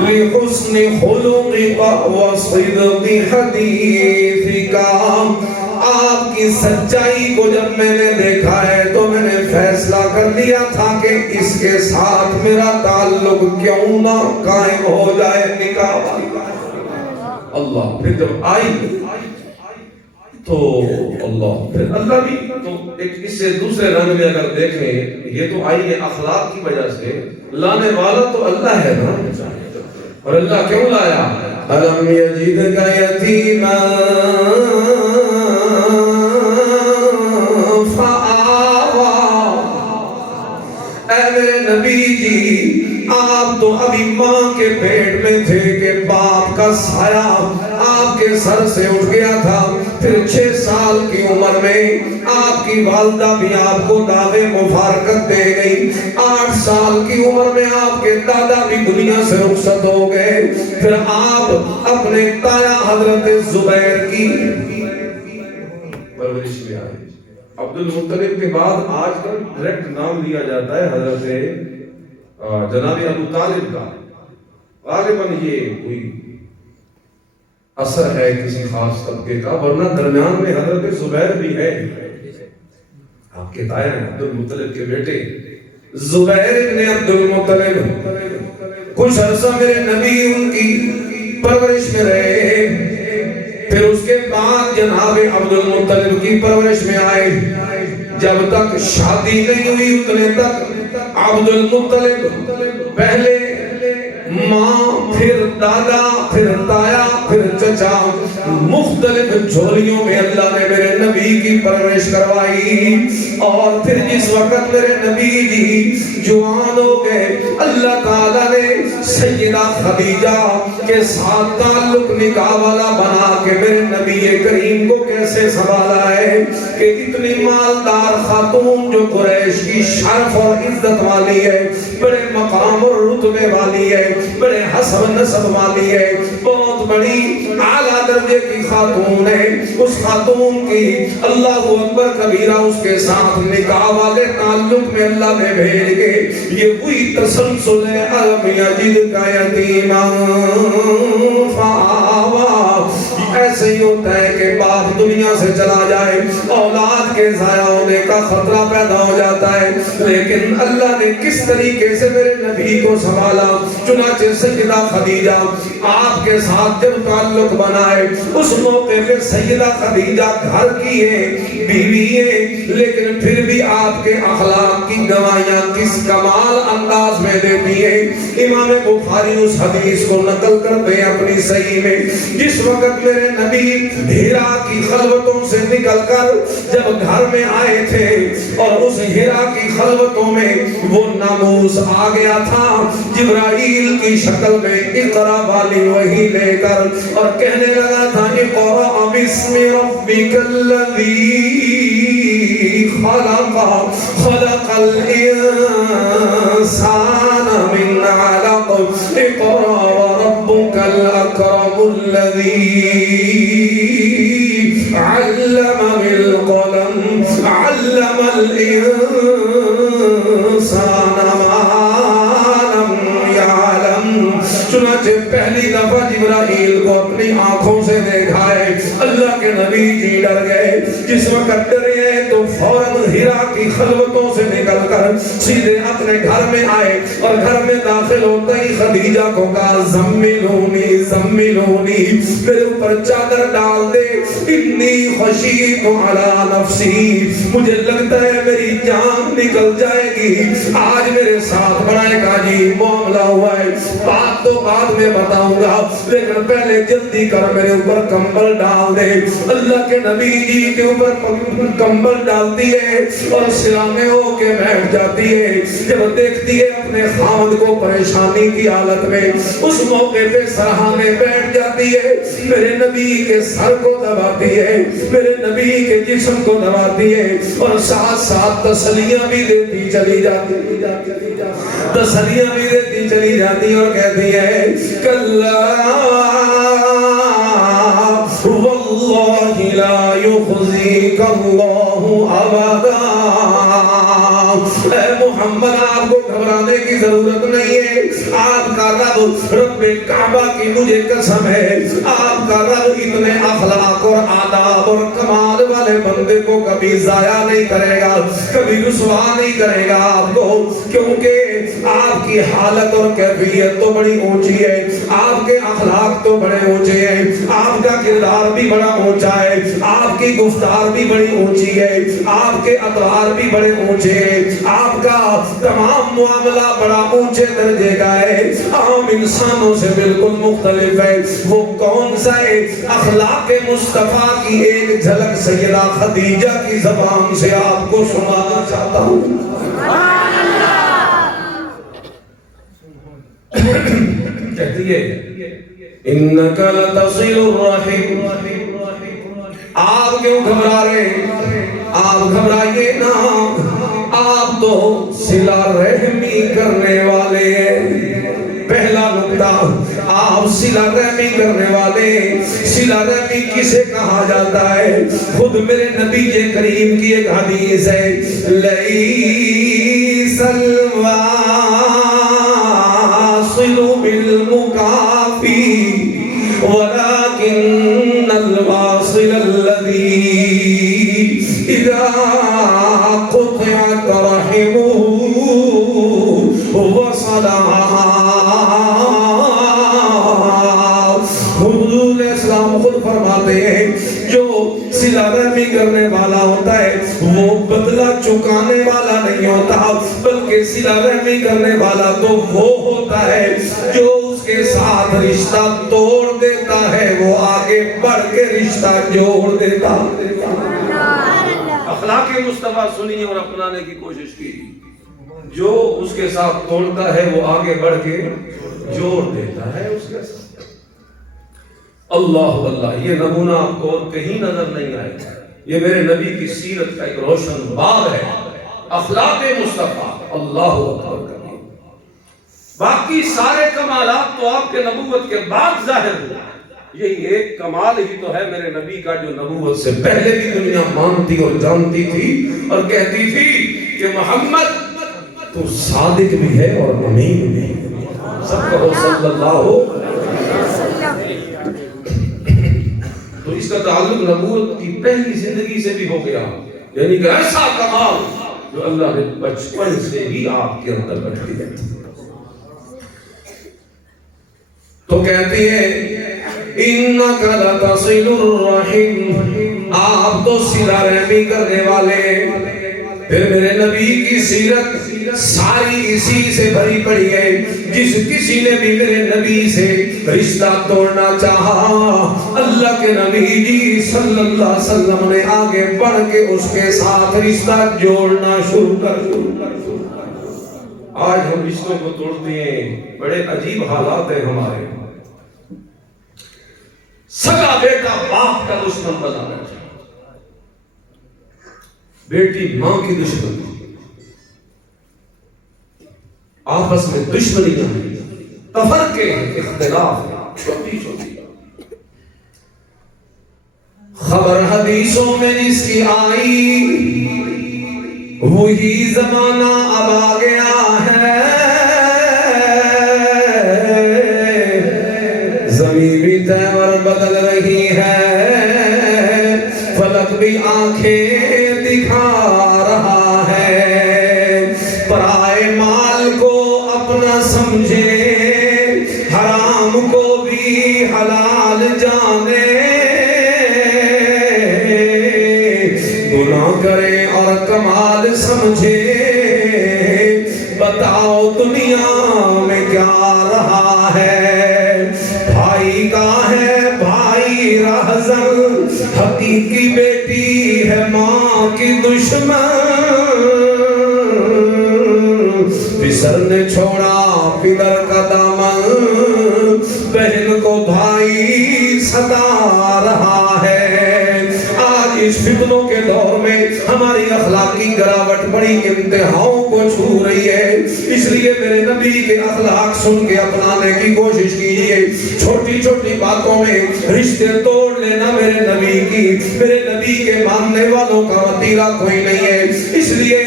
لحسن خلقک وصدق حدیثک، آپ کی سچائی کو جب میں نے دیکھا ہے تو میں نے فیصلہ کر لیا تھا کہ اس کے ساتھ میرا تعلق کیوں نہ قائم ہو جائے، نکاح والا۔ اللہ پھر جب آئی تو اللہ پھر اللہ بھی تو ایک اس سے دوسرے رنگ میں اگر دیکھیں، یہ تو آئی ہے اخلاق کی وجہ سے، لانے والا تو اللہ ہے نا۔ اور اللہ کیوں لایا؟ الم یجدک یتیما فآوا، اے میرے نبی جی آپ تو ابھی ماں کے پیٹ میں تھے کہ باپ کا سایہ آپ کے سر سے اٹھ گیا تھا، پھر 6 سال کی عمر میں آپ کی والدہ بھی آپ کو دعوے مفارقت دے گئی، 8 سال کی عمر میں آپ کے دادا بھی دنیا سے رخصت ہو گئے، پھر آپ اپنے تایا حضرت زبیر کی پرورش میں آئے۔ عبد المطلب کے بعد آج کل ڈائریکٹ نام لیا جاتا ہے حضرت جناب ابو طالب کا، غالباً یہ کوئی اثر ہے کسی خاص طبقے کا، ورنہ درمیان میں حضرت زبیر بھی ہے، آپ کے تایا ہیں عبد المطلب کے بیٹے زبیر ابن عبد المطلب۔ کچھ عرصہ میرے نبی ان کی پرورش میں رہے، پھر اس کے بعد جناب عبد المطلب کی پرورش میں آئے۔ جب تک شادی نہیں ہوئی اتنے تک عبد المطلب پہلے ماں، پھر دادا، پھر تایا، پھر چچا، مختلف جھولیوں میں اللہ نے میرے نبی کی پرورش کروائی۔ اور پھر جس وقت میرے نبی جی جوان ہو گئے، اللہ تعالیٰ نے سیدہ خدیجہ کے ساتھ تعلق نکاح والا بنا کے میرے نبی کریم کو کیسے سنبھالا ہے کہ اتنی مالدار خاتون جو قریش کی شرف اور عزت والی ہے، بڑے مقام اور رتبے والی ہے، بڑے حسب نسب والی ہے، بہت بڑی اعلیٰ درجے کی خاتون ہے، اس خاتون کی اللہ اکبر کبیرہ اس کے ساتھ نکاح والے تعلق میں اللہ نے بھیج کے یہ وہی تسلسل ہے۔ الم یجدک یتیما فآوا، ایسے ہی ہوتا ہے کہ باپ دنیا سے چلا جائے، اولاد کے ضائع ہونے کا خطرہ پیدا ہو جاتا ہے، لیکن اللہ نے کس طریقے سے میرے نبی کو سنبھالا۔ چنانچہ سیدہ خدیجہ آپ کے ساتھ جب تعلق بنائے، اس موقع پہ سیدہ خدیجہ گھر کی ہے، بیوی ہے، لیکن پھر بھی آپ کے اخلاق کی گواہیاں کس کمال انداز میں دیتی ہے۔ امام بخاری اس حدیث کو نقل کرتے ہیں اپنی صحیح میں، جس وقت میرے نبی ہیرا کی خلوتوں سے نکل کر جب گھر میں آئے تھے، اور اس ہیرا کی خلوتوں میں وہ ناموس آ گیا تھا جبرائیل کی شکل میں اقرا والی وحی لے کر، اور کہنے لگا تھا اقرا بسم ربک الذی خلق خلق الانسان من علق اقرا وربک الاکرم الذی علم بالقلم علم الانسان ما لم يعلم۔ چنانچہ پہلی دفعہ جبرائیل کو اپنی آنکھوں سے دیکھا ہے، اللہ کے نبی جی ڈر گئے۔ جس وقت ڈرے ہیں تو فوراً ہیرا کی خلوتوں سے نکل کر سیدھے اپنے گھر میں آئے، اور گھر میں داخل ہوتا ہی خدیجہ کو کہا زملونی زملونی، میرے اوپر چادر ڈال دے، انی خشیت علی نفسی، مجھے لگتا ہے میری جان نکل جائے گی، آج میرے ساتھ بڑا ایک عجیب معاملہ ہوا ہے، بات تو بعد میں بتاؤں گا، لیکن پہلے جلدی کر میرے اوپر کمبل ڈال دے۔ اللہ کے نبی جی کے اوپر کمبل ڈالتی ہے، اور سرا میں ہو کے بیٹھ جاتی ہے. جب دیکھتی ہے اپنے خاوند کو پریشانی کی حالت میں, اس موقع پہ سرہانے بیٹھ جاتی ہے, میرے نبی کے سر کو دباتی ہے, میرے نبی کے جسم کو دباتی ہے, اور ساتھ ساتھ تسلیاں بھی دیتی چلی جاتی, تسلیاں بھی دیتی چلی جاتی, اور کہتی ہے کلا واللہ لا یخزیک اللہ ابدا. اے محمد آپ کو گھبرانے کی ضرورت نہیں ہے, آپ کا رب رب کعبہ کی مجھے قسم ہے, آپ کا رب اتنے اخلاق اور آداب اور کمال والے بندے کو کبھی ضائع نہیں کرے گا, کبھی رسوا نہیں کرے گا آپ کو, کیونکہ آپ کی حالت اور کیفیت تو بڑی اونچی ہے, آپ کے اخلاق تو بڑے اونچے ہیں, آپ کا کردار بھی بڑا اونچا ہے, آپ کی گفتار بھی بڑی اونچی ہے, آپ کے اطوار بھی بڑے اونچے ہیں, آپ کا تمام معاملہ بڑا اونچے درجے کا ہے, عام انسانوں سے بالکل مختلف ہے. وہ کون سا ہے؟ اخلاق مصطفیٰ کی ایک جھلک سیدہ خدیجہ کی زبان سے آپ کو سنانا چاہتا ہوں. کہتی ہے انک لتصل الرحم. آپ کیوں گھبرا رہے ہیں؟ آپ گھبرائیے نا, آپ تو صلہ رحمی کرنے والے ہیں. پہلا نقطہ, آپ صلہ رحمی کرنے والے. صلہ رحمی کسے کہا جاتا ہے؟ خود میرے نبی کریم کی ایک حدیث ہے, لیس الواصل بالمکافی ولكن الواصل الذي إذا قطعت رحمه وصلها. حضور اسلام خود فرماتے ہیں جو صلہ رحمی کرنے والا ہوتا ہے وہ بدلہ چکانے والا نہیں ہوتا, بلکہ صلہ رحمی کرنے والا تو وہ ہوتا ہے جو اس کے ساتھ رشتہ توڑ دیتا ہے, وہ آگے بڑھ کے رشتہ جوڑ دیتا. اخلاق مصطفیٰ سنیے اور اپنانے کی کوشش کی. جو اس کے ساتھ توڑتا ہے وہ آگے بڑھ کے جوڑ دیتا ہے اس کے ساتھ. اللہ اللہ, یہ نمونہ آپ کو کہیں نظر نہیں آئے گا. یہ میرے نبی کی سیرت کا ایک روشن باب ہے, اخلاق مصطفیٰ. اللہ اکبر. باقی سارے کمالات تو آپ کے نبوت کے بعد ظاہر ہوئے, یہی ایک کمال ہی تو ہے میرے نبی کا جو نبوت سے پہلے بھی دنیا مانتی اور جانتی تھی اور کہتی تھی کہ محمد تو صادق بھی ہے اور امین بھی ہے. سب کہو صلی اللہ علیہ وسلم. تو اس کا تعلق نبوت کی پہلی زندگی سے بھی ہو گیا, یعنی کہ ایسا کمال جو اللہ نے بچپن سے ہی آپ کے اندر رکھ دیا. تو کہتی ہے انک لتصل الرحم, آپ تو صلہ رحمی کرنے والے. پھر میرے نبی کی سیرت ساری اسی سے بھری پڑی ہے. جس کسی نے بھی میرے نبی سے رشتہ توڑنا چاہا, اللہ کے نبی جی صلی اللہ علیہ وسلم نے آگے بڑھ کے اس کے ساتھ رشتہ جوڑنا شروع کر دیا. آج ہم رشتوں کو توڑتے ہیں, بڑے عجیب حالات ہیں ہمارے. سگا بیٹا باپ کا دشمن بنا بیٹھا, بیٹی ماں کی دشمن, آپس میں دشمنیاں ہیں, تفرقے ہیں, اختلاف ہیں, چھوٹی چھوٹی. خبر حدیثوں میں جس کی آئی وہی زمانہ اب آ گیا ہے. زمین بھی تیور بدل رہی ہے, فلک بھی آنکھیں دکھا رہا ہے. پرائے مال کو اپنا سمجھے, حرام کو بھی حلال جانے. گناہ کرے اور کمال سمجھے, بتاؤ دنیا میں کیا رہا ہے. بھائی کا ہے بھائی رہزن, حقیقی بیٹی ہے ماں کی دشمن. سر نے چھوڑا پدر کا دامن، بہن کو بھائی ستا رہا ہے۔ آج اس فتنوں کے دور میں ہماری اخلاقی گراوٹ بڑی انتہاؤں کو چھو رہی ہے، اس لیے میرے نبی کے اخلاق سن کے اپنانے کی کوشش کیجئے۔ چھوٹی چھوٹی باتوں میں رشتے توڑ لینا میرے نبی کے ماننے والوں کا وتیرہ کوئی نہیں ہے، اس لیے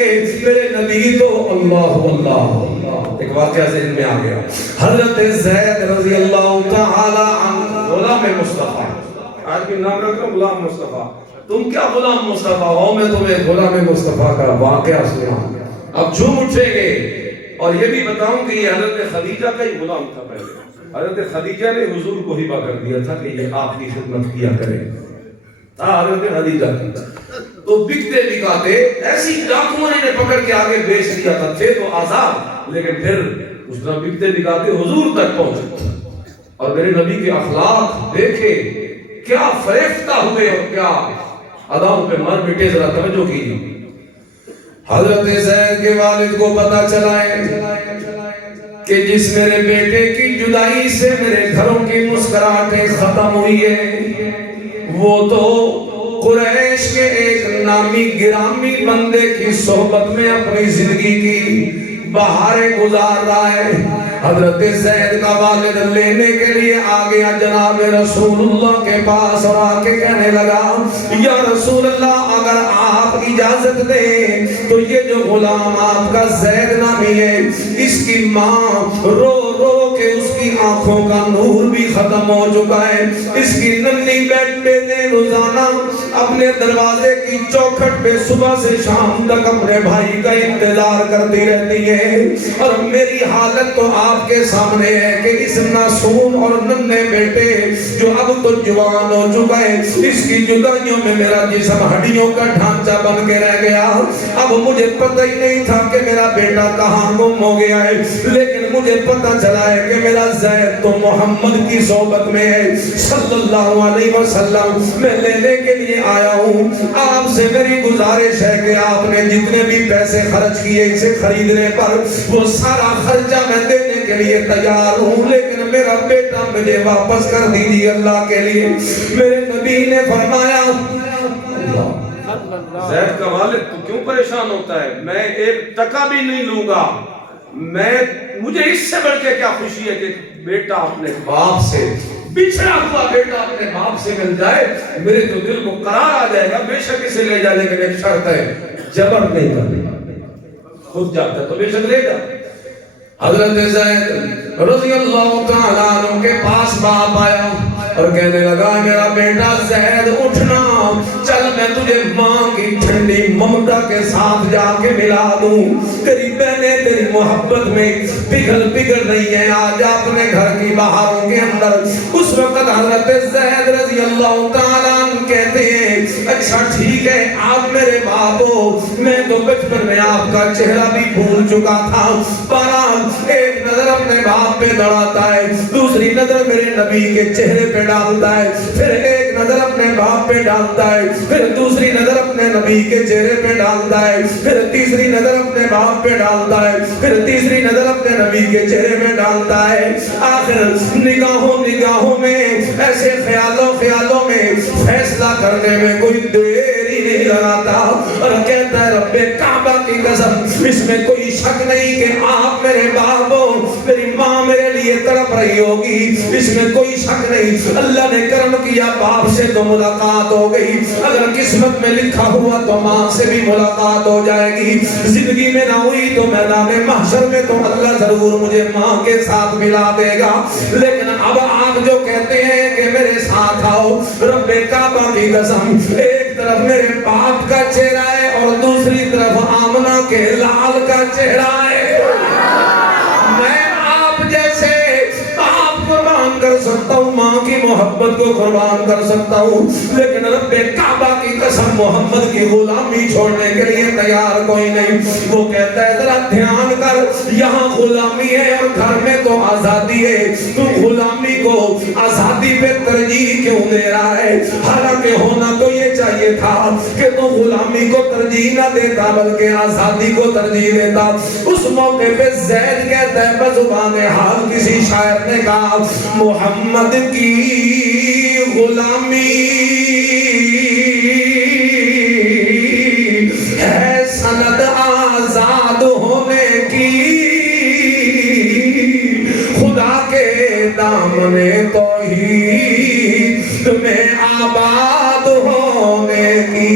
میرے نبی تو اللہ ایک واقعہ ذہن میں آ گیا۔ حضرت زید رضی اللہ تعالی عنہ غلام مصطفیٰ، آج بھی نام رکھ رہا ہوں غلام مصطفیٰ، تم کیا غلام مصطفیٰ ہو، میں تمہیں غلام مصطفیٰ کا واقعہ سنا۔ اب جھوم اٹھیں گے اور یہ بھی بتاؤں کہ یہ حضرت خدیجہ کا ہی غلام تھا پہلے۔ حضرت خدیجہ نے حضور کو ہبہ کر دیا تھا کہ یہ آپ کی خدمت کیا کرے، حضرت خدیجہ کی، تو بکتے بکاتے ایسی ڈاکوؤں نے پکڑ کے آگے بیچ دیا تھا، تھے تو آزاد لیکن پھر اس طرح بکتے بکاتے حضور تک پہنچے۔ اور میرے نبی کے اخلاق دیکھے کیا فریفتہ ہوئے اور کیا اداؤں پہ مر مٹے، ذرا توجہ کیجیے۔ حضرت زید کے والد کو پتا چلا ہے کہ جس میرے بیٹے کی جدائی سے میرے گھروں کی مسکراہٹیں ختم ہوئی ہے، وہ تو قریش کے ایک نامی گرامی بندے کی صحبت میں اپنی زندگی کی بہاریں گزار رہا ہے۔ حضرت زید کا والد لینے کے لیے آ گیا جناب رسول اللہ کے پاس اور آ کے کہنے لگا، یا رسول اللہ اگر آپ اجازت دیں تو یہ جو غلام آپ کا زید نامی ہے، اس کی ماں رو رو کے اس کی آنکھوں کا نور بھی ختم ہو چکا ہے، اس کی ننھی بیٹے روزانہ اپنے دروازے کی چوکھٹ پہ صبح سے شام تک اپنے بھائی کا انتظار کرتی رہتی ہے، اور میری حالت تو آپ کے سامنے ہے کہ اس معصوم اور ننھے بیٹے جو اب تو جوان ہو چکا ہے، اس کی جدائیوں میں میرا جسم ہڈیوں کا ڈھانچہ بن کے رہ گیا۔ اب مجھے پتہ ہی نہیں تھا کہ میرا بیٹا کہاں گم ہو گیا ہے، لیکن مجھے پتہ چلا ہے کہ میرا زید تو محمد کی صحبت میں ہے صلی اللہ علیہ وسلم، میں لینے کے لیے آیا ہوں۔ آپ سے میری گزارش ہے کہ آپ نے جتنے بھی پیسے خرچ کیے اسے خریدنے پر، وہ سارا خرچہ میں دینے کے لیے تیار ہوں، لیکن میرا بیٹا مجھے واپس کر دیجیے اللہ کے لیے۔ میرے نبی نے فرمایا، زید کا والد تو کیوں پریشان ہوتا ہے، میں ایک ٹکا بھی نہیں لوں گا، مجھے اس سے بڑھ کے کیا خوشی ہے کہ بیٹا اپنے باپ سے، بچھڑا ہوا بیٹا اپنے باپ سے مل جائے، میرے تو دل کو قرار آ جائے گا، بے شک اسے لے جا، لیکن ایک شرط ہے، جبر نہیں کرنے، خود جاتا ہے تو بے شک لے جا۔ حضرت زید رضی اللہ تعالیٰ عنہ کے پاس باپ آیا اور کہنے لگا، میرا بیٹا زید اٹھنا، چل میں تجھے ماں کی ٹھنڈی ممتا کے ساتھ جا کے ملا دوں، تیری بہنیں تیری محبت میں پگھل رہی ہیں، آج اپنے گھر کی بہاروں کے اندر۔ اس وقت حضرت زید رضی اللہ تعالیٰ عنہ کہتے ہیں، اچھا ٹھیک ہے آپ میرے باپ ہو، میں تو بچپن میں آپ کا چہرہ بھی بھول چکا تھا، بہرحال ایک نظر اپنے باپ پہ دوڑاتا ہے، دوسری نظر میرے نبی کے چہرے پہ ڈالتا ہے، پھر ایک نظر اپنے باپ پہ ڈالتا ہے، پھر دوسری نظر اپنے نبی کے چہرے پہ ڈالتا ہے، پھر تیسری نظر اپنے باپ پہ ڈالتا ہے، پھر تیسری نظر اپنے نبی کے چہرے پہ ڈالتا ہے، آخر نگاہوں میں ایسے خیالوں میں فیصلہ کرنے میں کوئی دیر ہی نہیں لگاتا، اور کہتا ہے رب کعبہ کی قسم اس میں کوئی شک نہیں کہ آپ میرے باپ ہو، میری ماں میرے لیے تڑپ رہی ہوگی، اس میں کوئی شک نہیں، اللہ نے کرم کیا باپ سے تو ملاقات ہو گئی، اگر قسمت میں لکھا ہوا تو ماں سے بھی ملاقات ہو جائے گی، زندگی میں نہ ہوئی تو میدان محشر میں تو اللہ ضرور مجھے ماں کے ساتھ ملا دے گا، لیکن اب آپ جو کہتے ہیں کہ میرے ساتھ آؤ، رب کعبہ کی قسم ایک طرف میرے باپ کا چہرہ ہے اور دوسری طرف آمنہ کے لال کا چہرہ ہے، میں آپ جیسے باپ قربان کر سکتا ہوں، ماں کی محبت کو قربان کر سکتا ہوں، لیکن رب کعبہ کی قسم محمد کی غلامی چھوڑنے کے لیے تیار کوئی نہیں۔ وہ کہتا ہے ذرا دھیان کر، یہاں غلامی ہے اور گھر میں تو آزادی ہے، تو غلامی کو آزادی پہ ترجیح کیوں دے رہا ہے؟ حالانکہ ہونا تو یہ یہ چاہیے تھا کہ تو غلامی کو ترجیح نہ دیتا بلکہ آزادی کو ترجیح دیتا. اس موقع پہ زید کہتا ہے بزبان حال کسی شاعر نے کہا محمد کی غلامی ہے سند آزاد ہونے کی، خدا کے دامن توحید میں آباد ہونے کی.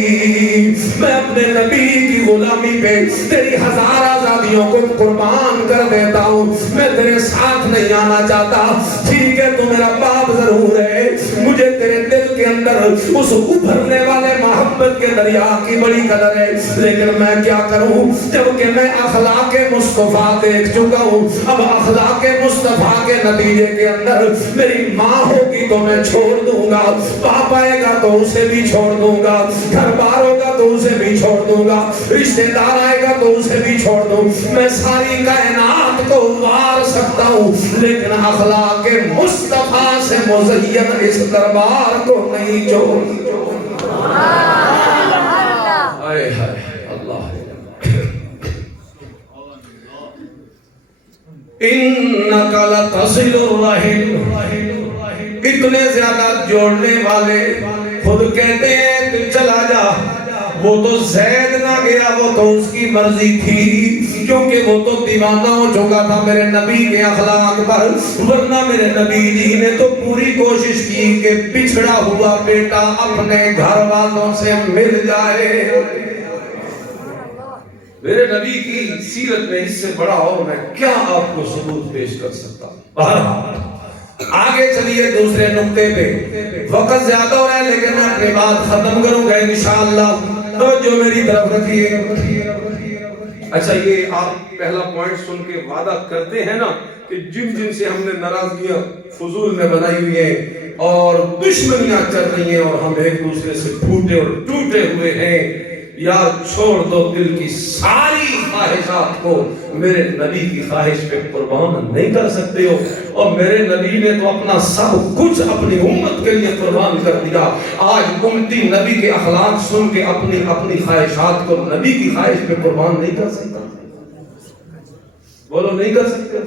میں اپنے نبی کی غلامی پہ تیری 1000 آزادیوں کو قربان کر دیتا ہوں. میں تیرے ساتھ نہیں آنا چاہتا. ٹھیک ہے تو میرا باپ ضرور ہے، مجھے تیرے دل کے اندر اس ابھرنے والے محبت کے دریا کی بڑی قدر ہے، لیکن میں کیا کروں جب کہ میں اخلاق مصطفیٰ دیکھ چکا ہوں. اب اخلاق مصطفیٰ کے نتیجے کے اندر میری ماں ہوگی تو میں چھوڑ دوں گا، باپ آئے گا تو اسے بھی چھوڑ دوں گا، گھر بار ہوگا تو اسے بھی چھوڑ دوں گا، رشتہ دار آئے گا تو اسے بھی چھوڑ دوں. میں ساری کائنات کو وار سکتا ہوں لیکن اخلاق مصطفیٰ سے مزین اس دربار کو نہیں چھوڑ. آئے ہائے اللہ. انک لتصل الرحم، اتنے زیادہ جوڑنے والے خود کہتے ہیں تو چلا جا. وہ تو زید نہ گیا، وہ تو اس کی مرضی تھی کیونکہ وہ تو دیوانہ ہو چکا تھا میرے نبی کے اخلاق پر. ورنہ میرے نبی جی نے تو پوری کوشش کی کہ بچھڑا ہوا بیٹا اپنے گھر والوں سے مل جائے. میرے نبی کی سیرت میں اس سے بڑا اور میں کیا آپ کو ثبوت پیش کر سکتا ہوں. بہرحال آگے چلیے دوسرے نقطے پہ. وقت زیادہ ہو رہا ہے لیکن میں اپنی بات ختم کروں گا انشاءاللہ. جو میری طرف رکھیے. اچھا یہ آپ پہلا پوائنٹ سن کے وعدہ کرتے ہیں نا کہ جن سے ہم نے ناراضگیاں فضول میں بنائی ہوئی ہیں اور دشمنیاں چل رہی ہیں اور ہم ایک دوسرے سے پھوٹے اور ٹوٹے ہوئے ہیں، یا چھوڑ دو دل کی ساری خواہشات کو، میرے نبی کی خواہش پہ قربان نہیں کر سکتے ہو. اور میرے نبی نے تو اپنا سب کچھ اپنی امت کے لیے قربان کر دیا. آج امتی نبی کے اخلاق سن کے اپنی خواہشات کو نبی کی خواہش پہ قربان نہیں کر سکتا. بولو نہیں کر سکتے.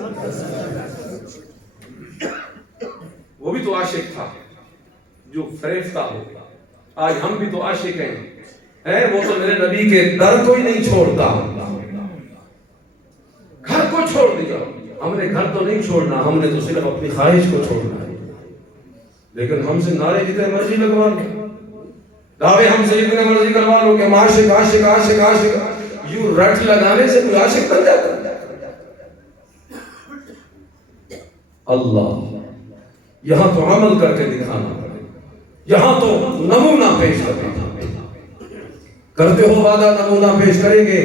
وہ بھی تو عاشق تھا جو فریفتہ ہو. آج ہم بھی تو عاشق ہیں. وہ تو میرے نبی کے در کو ہی نہیں چھوڑتا. گھر کو چھوڑ دیا. ہم نے گھر تو نہیں چھوڑنا، ہم نے تو صرف اپنی خواہش کو چھوڑنا ہے. لیکن ہم سے نعرے جتنے مرضی لگوا لو، دعوے ہم سے جتنے مرضی کروا لو کہ عاشق عاشق عاشق عاشق، یوں رٹ لگانے سے کوئی عاشق بن جاتا. اللہ یہاں تو عمل کر کے دکھانا پڑے، یہاں تو نمونہ پیش کرنا. کرتے ہو وعدہ نمونہ پیش کریں گے؟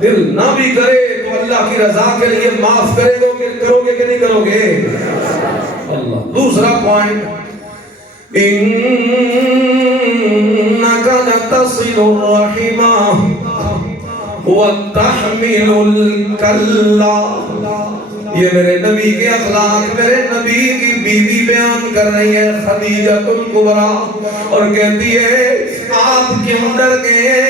دل نہ بھی کرے تو اللہ کی رضا کے لیے معاف کرو گے کہ نہیں کرو گے؟ اللہ. دوسرا پوائنٹ، انک لتصل الرحم وتحمل الکلا. یہ میرے نبی کے اخلاق میرے نبی کی بیوی بیان کر رہی ہے خدیجہ الکبریٰ، اور کہتی ہے آپ کیوں ڈر گئے،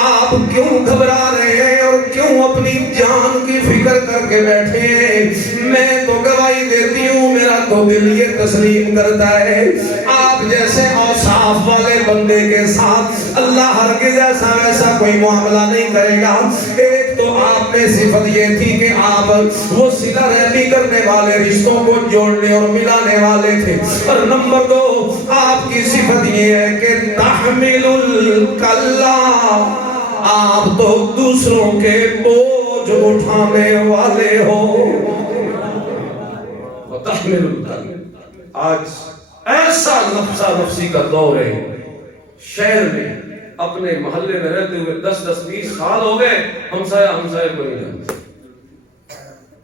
آپ کیوں گھبرا رہے ہیں اور کیوں اپنی جان کی فکر کر کے بیٹھے ہیں؟ میں تو گواہی دیتی ہوں میرا تو دل یہ تسلیم کرتا ہے آپ جیسے اوصاف والے بندے کے ساتھ اللہ ہرگز ایسا ویسا کوئی معاملہ نہیں کرے گا. ایک تو آپ میں صفت یہ تھی کہ آپ وہ صلہ رحمی کرنے والے، رشتوں کو جوڑنے اور ملانے والے تھے. اور نمبر 2 آپ کی صفت یہ ہے کہ تحمل الکلا، آپ تو دوسروں کے بوجھ اٹھانے والے ہو. تحمل الکلا. آج ایسا نفسا نفسی کا دور ہے، شہر میں اپنے محلے میں رہتے ہوئے 10-20 سال ہو گئے، ہمسایہ کو نہیں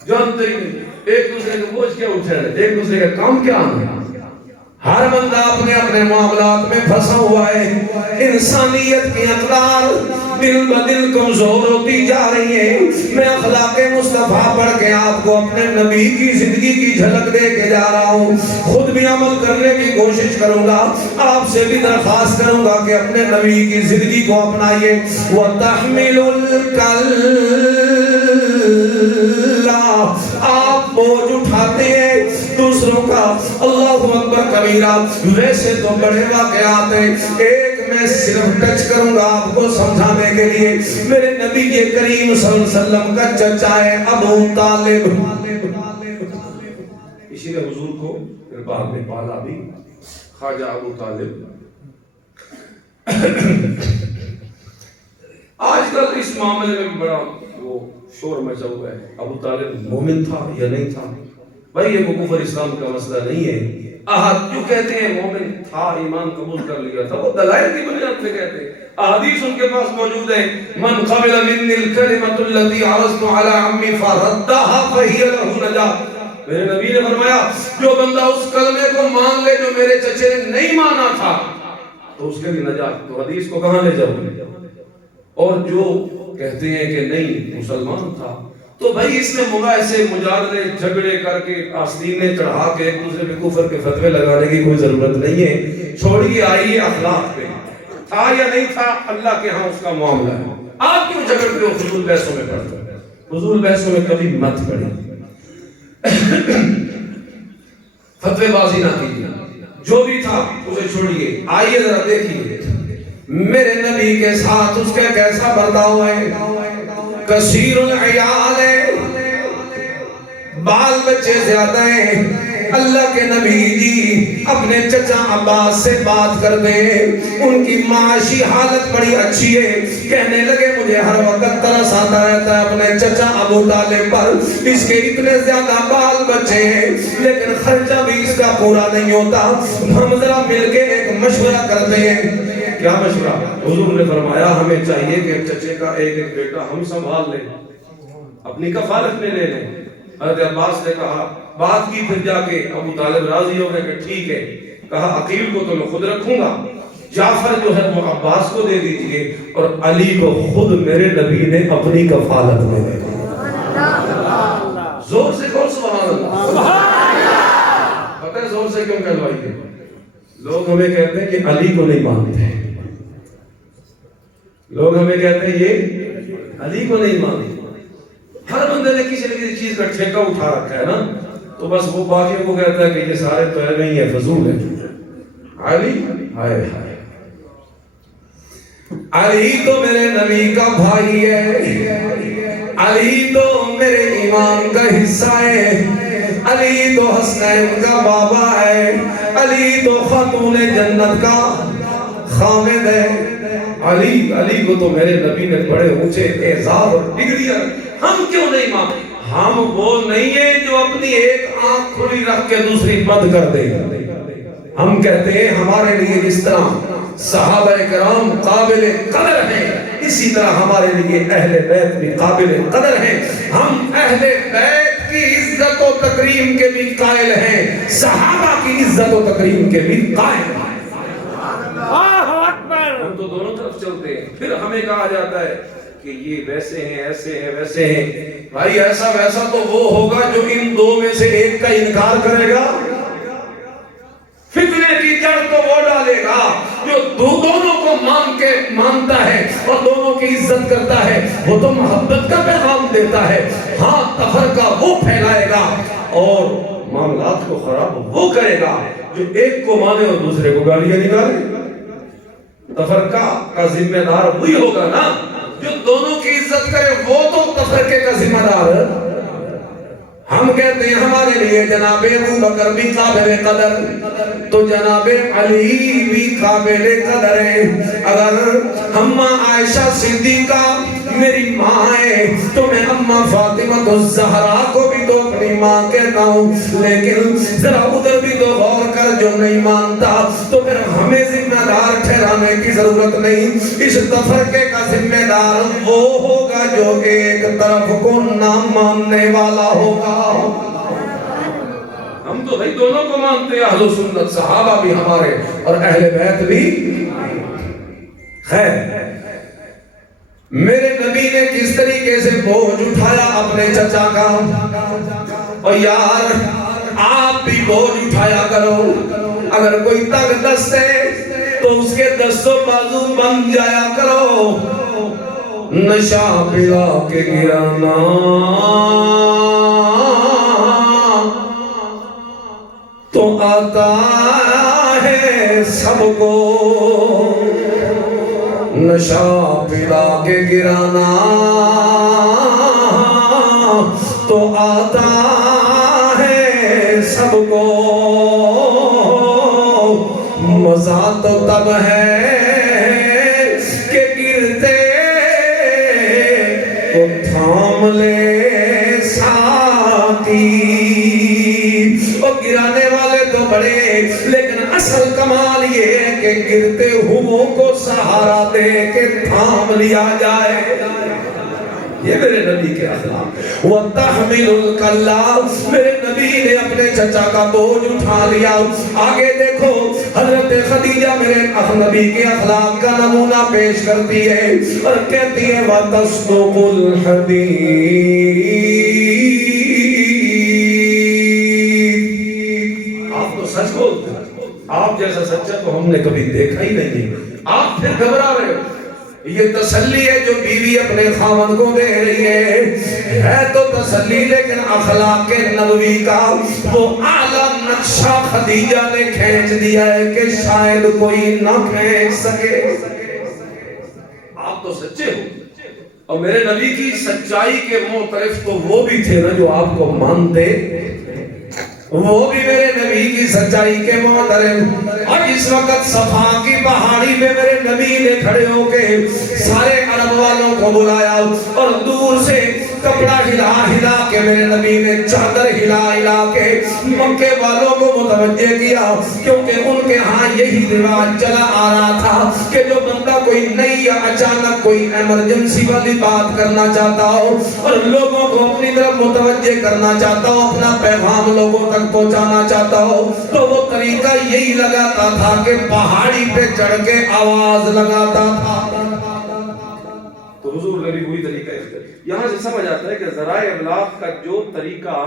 جانتے ہی نہیں. ایک دوسرے کے بوجھ کیا اٹھے رہے، ایک دوسرے کا کام کیا آنا. ہر بندہ اپنے اپنے معاملات میں پھنسا ہوا ہے. انسانیت کی اقدار دل بدل کمزور ہوتی جا رہی ہے. میں اخلاق مصطفیٰ صفحہ پڑھ کے آپ کو اپنے نبی کی زندگی کی جھلک دے کے جا رہا ہوں. خود بھی عمل کرنے کی کوشش کروں گا, آپ سے بھی درخواست کروں گا کہ اپنے نبی کی زندگی کو اپنائیے. وَتَحْمِلُ الْكَلَّ, آپ بوجھ اٹھاتے ہیں دوسروں کا. اللہ اکبر کبیرہ. ویسے تو بڑے واقعات ہیں, ایک میں صرف ٹچ کروں گا آپ کو سمجھانے کے لیے. میرے نبی کے کریم صلی اللہ علیہ وسلم کا چچا ہے ابو طالب. اسی نے حضور کو پھر بعد میں پالا بھی, خواجہ ابو طالب. آج کل اس معاملے میں بڑا وہ شور مچا ہوا ہے, ابو طالب مومن تھا یا نہیں تھا. بھائی یہ کفر اسلام کا مسئلہ نہیں ہے. احد جو کہتے ہیں مومن تھا, ایمان قبول کر لیا تھا, وہ دلائل کی بنیاد پہ کہتے ہیں. احادیث ان کے پاس موجود ہیں. من قبل منی الکلمۃ التي عرضت على عمي فردها فهي له نجات. میرے نبی نے فرمایا جو بندہ اس کلمے کو مان لے جو میرے چچے نے نہیں مانا تھا تو اس کے لیے نجات. تو حدیث کو کہاں لے جاؤ؟ اور جو کہتے ہیں کہ نہیں مسلمان تھا, تو بھائی اس میں مباحثے مجادلے جھگڑے کر کے آستینے چڑھا کے ایک دوسرے پہ کفر کے فتوے لگانے کی کوئی ضرورت نہیں ہے. چھوڑیے, آئیے اخلاق پہ. تھا یا نہیں تھا اللہ کے ہاں اس کا معاملہ ہے. آپ کیوں جھگڑتے ہو فضول بحثوں میں پڑھتے ہو؟ فضول بحثوں میں کبھی مت پڑھیں, فتوے بازی نہ کیجیے. جو بھی تھا اسے چھوڑیے. آئیے ذرا دیکھیے میرے نبی کے ساتھ اس کا کیسا برتاؤ ہے. کثیر العیال ہے, بال بچے زیادہ ہیں. اللہ کے نبی جی اپنے چچا عباس سے بات کر دیں, ان کی معاشی حالت بڑی اچھی ہے. کہنے لگے مجھے ہر وقت ترس آتا رہتا ہے اپنے چچا ابو طالب پر, اس کے اتنے زیادہ بال بچے ہیں لیکن خرچہ بھی اس کا پورا نہیں ہوتا. ہم ذرا مل کے ایک مشورہ کرتے ہیں. کیا مشورہ؟ حضور نے فرمایا ہمیں چاہیے کہ چچے کا ایک ایک بیٹا ہم سنبھال لیں, اپنی کفالت میں لے لیں. حضرت عباس نے کہا, بات کی, پھر جا کے ابو طالب راضی ہو گئے کہ ٹھیک ہے. کہا عقیل کو تو میں خود رکھوں گا, جعفر جو ہے وہ عباس کو دے دیجئے, اور علی کو خود میرے نبی نے اپنی کفالت میں دے دیا. زور سے کون سبحان اللہ. پتہ ہے زور سے کیوں کہلوائی ہے؟ لوگ ہمیں کہتے ہیں کہ علی کو نہیں مانتے, لوگ ہمیں کہتے ہیں یہ علی کو نہیں مانتے. ہر بندے نے کسی نہ کسی چیز کا ٹھیکہ اٹھا رکھا ہے نا, تو بس وہ باقیوں کو کہتا ہے کہ یہ سارے تو ہے نہیں ہے, فضول ہے. علی ہائے ہائے, علی تو میرے نبی کا بھائی ہے, علی تو میرے ایمان کا حصہ ہے, علی تو حسنین کا بابا ہے, علی تو خاتون جنت کا خامد ہے. علی کو تو میرے نبی نے بڑے اونچے اعزاز اور ڈگریاں. ہم کیوں نہیں مانتے؟ ہم وہ نہیں ہیں جو اپنی ایک آنکھ کھلی رکھ کے دوسری بند کر دے. ہم کہتے ہیں ہمارے لیے جس طرح صحابہ کرام قابل قدر ہیں, اسی طرح ہمارے لیے اہل بیت بھی قابل قدر ہیں. ہم اہل بیت کی عزت و تکریم کے بھی قائل ہیں, صحابہ کی عزت و تکریم کے بھی قائل ہیں. ہم تو دونوں طرف چلتے ہیں. پھر ہمیں کہا جاتا ہے کہ یہ ویسے ہیں, ایسے ہیں, ویسے ہیں. بھائی ایسا ویسا تو وہ ہوگا جو ان دو میں سے ایک کا انکار کرے گا. فتنے کی جڑ تو وہ ڈالے گا جو دونوں کو مانتا ہے اور دونوں کی عزت کرتا ہے. وہ تو محبت کا پیغام دیتا ہے. ہاں تفرقہ وہ پھیلائے گا اور معاملات کو خراب وہ کرے گا جو ایک کو مانے اور دوسرے کو گالیاں نکالے. تفرقہ کا ذمہ دار وہی ہوگا نا جو دونوں کی عزت کرے, وہ تو تفرقے کا ذمہ دار. ہم کہتے ہیں ہمارے لیے جناب ابو بکر بھی قابل قدر, تو جناب علی بھی قابل قدر ہے. اگر اماں عائشہ صدیقہ میری ماں ہے تو میں اماں فاطمہ الزہرا کو بھی تو اپنی ماں کہتا ہوں. لیکن ذرا ادھر بھی تو غور کر, جو نہیں مانتا تو پھر ہمیں ذمہ دار ٹھہرانے کی ضرورت نہیں. اس تفرقے کا ذمہ دار وہ ہوگا جو ایک طرف کو نہ ماننے والا ہوگا. ہم تو بھائی دونوں کو مانتے ہیں, اہل سنت صحابہ بھی ہمارے اور اہل بیت بھی. خیر میرے نبی نے کس طریقے سے بوجھ اٹھایا اپنے چچا کا، اور یار آپ بھی بوجھ اٹھایا کرو. اگر کوئی تنگ دست ہے تو اس کے دست و بازو بن جایا کرو. نشہ پلا کے گرانا تو آتا ہے سب کو، نشہ پلا کے گرانا تو آتا ہے سب کو. مزہ تو تب ہے کہ گرتے تو تھام لے ساتھی. اور گرانے والے تو بڑے، لیکن اصل کمال یہ ہے کہ گرتے ہوئوں کو سہارا دے کے تھام لیا جائے. یہ میرے نبی کے اخلاق. وَتَحْمِلُ الْكَلَّةَ، میرے نبی نے اپنے چچا کا بوجھ اٹھا لیا. آگے دیکھو حضرت خدیجہ میرے نبی کے اخلاق کا نمونہ پیش کرتی ہے اور کہتی ہے وَتَصْدُقُ الْحَدِيث. آپ تو سچ بولتے ہیں، آپ جیسا سچا تو ہم نے کبھی دیکھا ہی نہیں. آپ پھر گھبرا رہے ہو. یہ تسلی ہے جو بیوی اپنے خاوند کو دے رہی ہے تو تسلی، لیکن اخلاق نبوی کا وہ اعلیٰ نقشہ خدیجہ نے کھینچ دیا ہے کہ شاید کوئی نہ کھینچ سکے. آپ تو سچے ہو، اور میرے نبی کی سچائی کے معترف تو وہ بھی تھے نا جو آپ کو مانتے، وہ بھی میرے نبی کی سچائی کے معترف. اور اس وقت صفا کی پہاڑی میں میرے نبی نے کھڑے ہو کے سارے عرب والوں کو بلایا اور دور سے کپڑا ہلا ہلا کے میرے نبی نے چادر ہلا ہلا کے مکے والوں کو متوجہ کیا، کیونکہ ان کے ہاں یہی رواج چلا آ رہا تھا کہ جو بندہ کوئی نئی یا اچانک کوئی ایمرجنسی والی بات کرنا چاہتا ہو اور لوگوں کو اپنی طرف متوجہ کرنا چاہتا ہو، اپنا پیغام لوگوں تک پہنچانا چاہتا ہو، تو وہ طریقہ یہی لگاتا تھا کہ پہاڑی پہ چڑھ کے آواز لگاتا تھا. تو حضور نے بھی وہی طریقہ اختیار. یہاں سے سمجھ آتا ہے کہ ذرائع ابلاغ کا جو طریقہ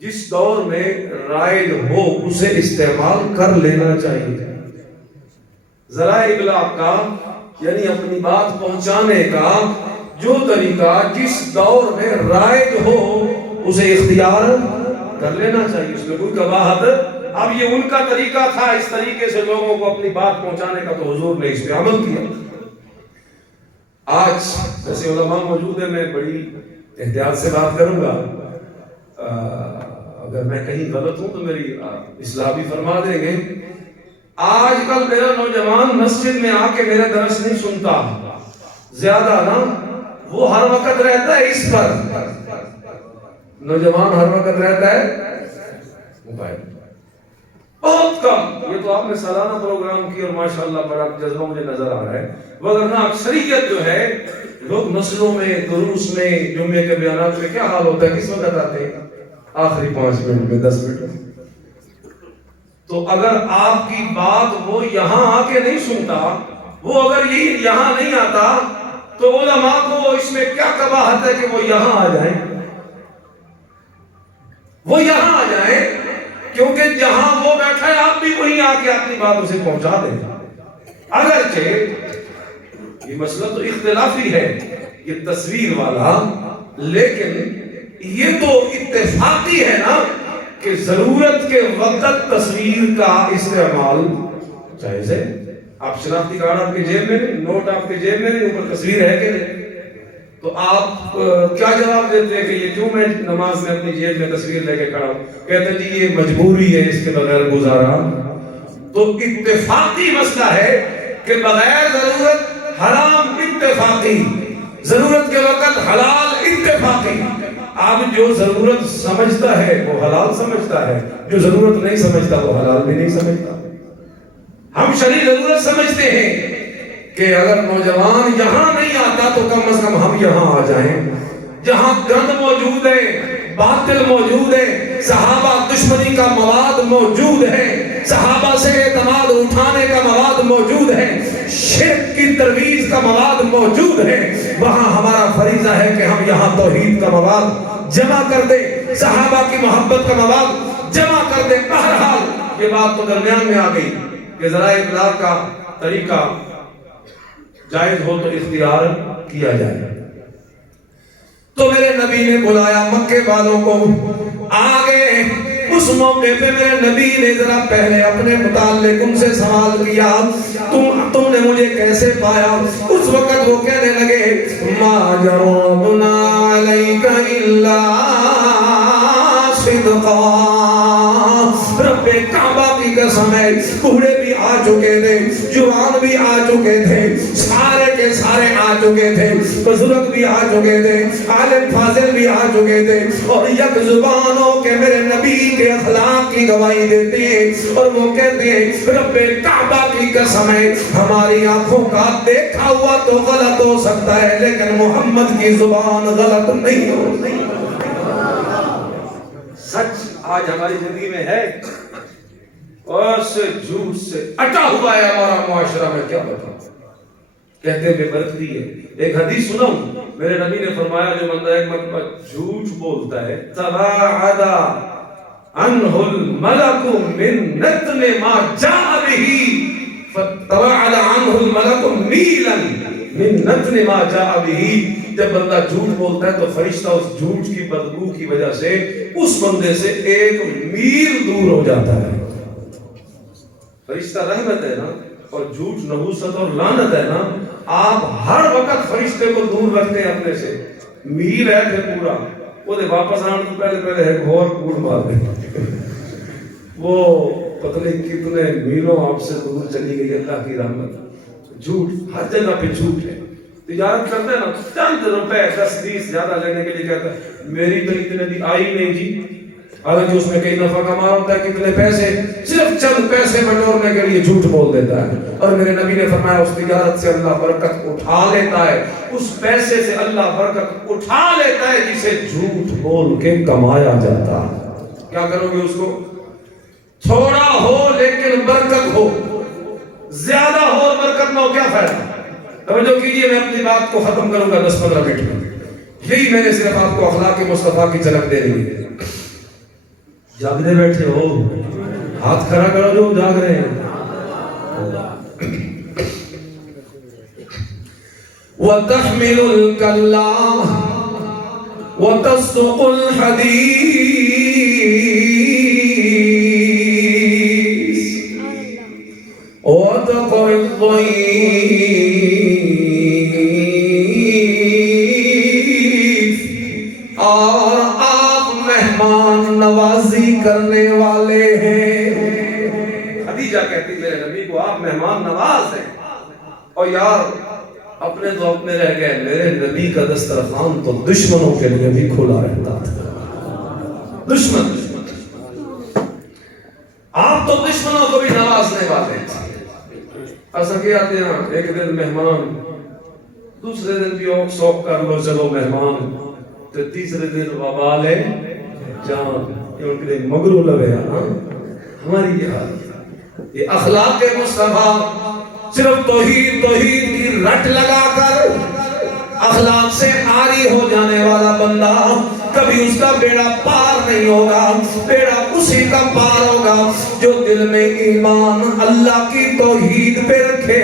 جس دور میں رائج ہو اسے استعمال کر لینا چاہیے. ذرائع ابلاغ کا یعنی اپنی بات پہنچانے کا جو طریقہ جس دور میں رائج ہو اسے اختیار کر لینا چاہیے. اس میں کوئی قباحت. اب یہ ان کا طریقہ تھا اس طریقے سے لوگوں کو اپنی بات پہنچانے کا، تو حضور نے اس پہ عمل کیا. آج جیسے علماء موجود ہیں، میں بڑی احتیاط سے بات کروں گا، اگر میں کہیں غلط ہوں تو میری اصلاح بھی فرما دیں گے. آج کل میرا نوجوان مسجد میں آ کے میرا درس نہیں سنتا زیادہ نا، وہ ہر وقت رہتا ہے اس پر. نوجوان ہر وقت رہتا ہے موبائل، بہت کم. یہ تو آپ نے سالانہ پروگرام کی اور ماشاءاللہ بڑا جذبہ مجھے نظر آ رہا ہے، وگرنہ اکثریت جو ہے لوگ نسلوں میں، دروس میں، جمعے کے بیانات میں کیا حال ہوتا ہے، کس وقت آتے ہیں؟ آخری 5 منٹ میں، 10 منٹ میں. تو اگر آپ کی بات وہ یہاں آ کے نہیں سنتا، وہ اگر یہاں نہیں آتا تو علماء کو اس میں کیا قباحت ہے کہ وہ یہاں آ جائیں. وہ یہاں آ جائیں کیونکہ جہاں وہ بیٹھا ہے آپ بھی وہیں آ کے اپنی بات اسے پہنچا دیں. اگرچہ یہ مسئلہ تو اختلافی ہے، یہ تصویر والا، لیکن یہ تو اتفاقی ہے نا کہ ضرورت کے وقت تصویر کا استعمال جائز ہے. آپ شناختی کارڈ آپ کی جیب میں نہیں، نوٹ آپ کی جیب میں نہیں، اوپر تصویر ہے کہ نہیں، تو آپ کیا جواب دیتے ہیں کہ یہ کیوں میں نماز میں اپنی جیب میں تصویر لے کے کھڑا ہوں؟ کہتے ہیں جی یہ مجبوری ہے، اس کے بغیر گزارا. تو اتفاقی مسئلہ ہے کہ بغیر ضرورت حرام اتفاقی، ضرورت کے وقت حلال اتفاقی. اب جو ضرورت سمجھتا ہے وہ حلال سمجھتا ہے، جو ضرورت نہیں سمجھتا وہ حلال بھی نہیں سمجھتا. ہم شرعی ضرورت سمجھتے ہیں کہ اگر نوجوان یہاں نہیں آتا تو کم از کم ہم یہاں آ جائیں. جہاں گند موجود ہے، باطل موجود ہے، صحابہ دشمنی کا مواد موجود ہے، صحابہ سے اعتماد اٹھانے کا مواد موجود ہے، شرک کی ترویج کا مواد موجود ہے، وہاں ہمارا فریضہ ہے کہ ہم یہاں توحید کا مواد جمع کر دیں، صحابہ کی محبت کا مواد جمع کر دیں۔ بہرحال یہ بات تو درمیان میں آ گئی کہ ذرائع ابلاغ کا طریقہ جائز ہو تو اختیار کیا جائے۔ تو میرے نبی نے بلایا مکے والوں کو، آگے اس موقع پہ میرے نبی نے ذرا پہلے اپنے متعلق ان سے سوال کیا، تم نے مجھے کیسے پایا؟ اس وقت وہ کہنے لگے ما جربنا علیک الا صدقا، رب کعبہ کی قسم ہے، بوڑھے بھی آ چکے تھے، جوان بھی آ چکے تھے، سارے کے سارے آ چکے تھے، بزرگ بھی آ چکے تھے، عالم فاضل بھی آ چکے تھے، اور یک زبانوں کے میرے نبی کے اخلاق کی گواہی دیتے ہیں، اور وہ کہتے ہیں رب کعبہ کی قسم ہے، ہماری آنکھوں کا دیکھا ہوا تو غلط ہو سکتا ہے لیکن محمد کی زبان غلط نہیں ہو سکتی۔ سچ آج ہماری زندگی میں ہے اور سے جھوٹ سے اٹا ہوا ہے ہمارا معاشرہ میں، کیا بتاؤں، کہتے بے برکتی ہے۔ ایک حدیث سناؤں، میرے نبی نے فرمایا جو بندہ ایک مرتبہ جھوٹ بولتا ہے تباعد عنہ الملک من نتن ما جاء به، تباعد عنہ الملک میلا من نتن ما جاء به، جب بندہ جھوٹ بولتا ہے تو فرشتہ اس جھوٹ کی بدبو کی وجہ سے اس بندے سے ایک میل دور ہو جاتا ہے۔ فرشتہ رحمت ہے نا، اور جھوٹ نحوست اور لعنت ہے نا، آپ ہر وقت فرشتے کو دور رکھتے ہیں اپنے سے، میل ہے پھر پورا، وہ دے واپس آنے کو پہلے ہے گھور کوڑ مار دیں، وہ پتہ نہیں کتنے میلوں آپ سے دور چلی گئی اللہ کی رحمت۔ جھوٹ ہر جگہ پہ جھوٹ ہے، تجارت کرتے ہیں نا، چند روپے 10-20 زیادہ لینے کے لیے کہتا ہے میری تو اتنے دی آئی نہیں جی، حالانکہ اس میں کئی نفع کما ہوتا ہے، کتنے پیسے، صرف چند پیسے بٹورنے کے لیے جھوٹ بول دیتا ہے۔ اور میرے نبی نے فرمایا اس تجارت سے اللہ برکت اٹھا لیتا ہے، اس پیسے سے اللہ برکت اٹھا لیتا ہے جسے جھوٹ بول کے کمایا جاتا ہے۔ کیا کرو گے اس کو؟ تھوڑا ہو لیکن برکت ہو، زیادہ ہو اور برکت نہ ہو، کیا فائدہ؟ توجہ کیجئے، میں اپنی بات کو ختم کروں گا 10-15 منٹ میں، یہی میں نے صرف آپ کو اخلاق مصطفیٰ کی جھلک دے دی ہے۔ جاگنے بیٹھے ہو ہاتھ کھڑا کرو جو جاگ رہے ہیں۔ وَتَحْمِلُ الْكَلَّامَ وَتَصْدُقُ الْحَدِيثِ وَتَقْرِي الضَّيْفِ اور آپ مہمان نوازی کرنے والے ہیں۔ خدیجہ کہتی میرے نبی کو آپ مہمان نواز ہیں، اور یار اپنے تو اپنے رہ گئے، میرے نبی کا دسترخوان تو دشمنوں کے لیے بھی کھلا رہتا تھا۔ دشمن آپ تو دشمنوں کو بھی نوازنے والے ہیں۔ ایسا کیا آتے ہیں ایک دن مہمان، دوسرے دن بھی اوک سوک کر لو چلو مہمان، تو تیسرے دن وبال ہے جان، یہ ان کے لیے مگرو لگے نا۔ ہماری یہ حال، یہ اخلاق مصطفیٰ صرف توحید کی رٹ لگا کر اخلاق سے عاری ہو جانے والا بندہ کبھی اس کا بیڑا پار نہیں ہوگا، بیڑا اسی کا پار ہوگا جو دل میں ایمان اللہ کی توحید پہ رکھے،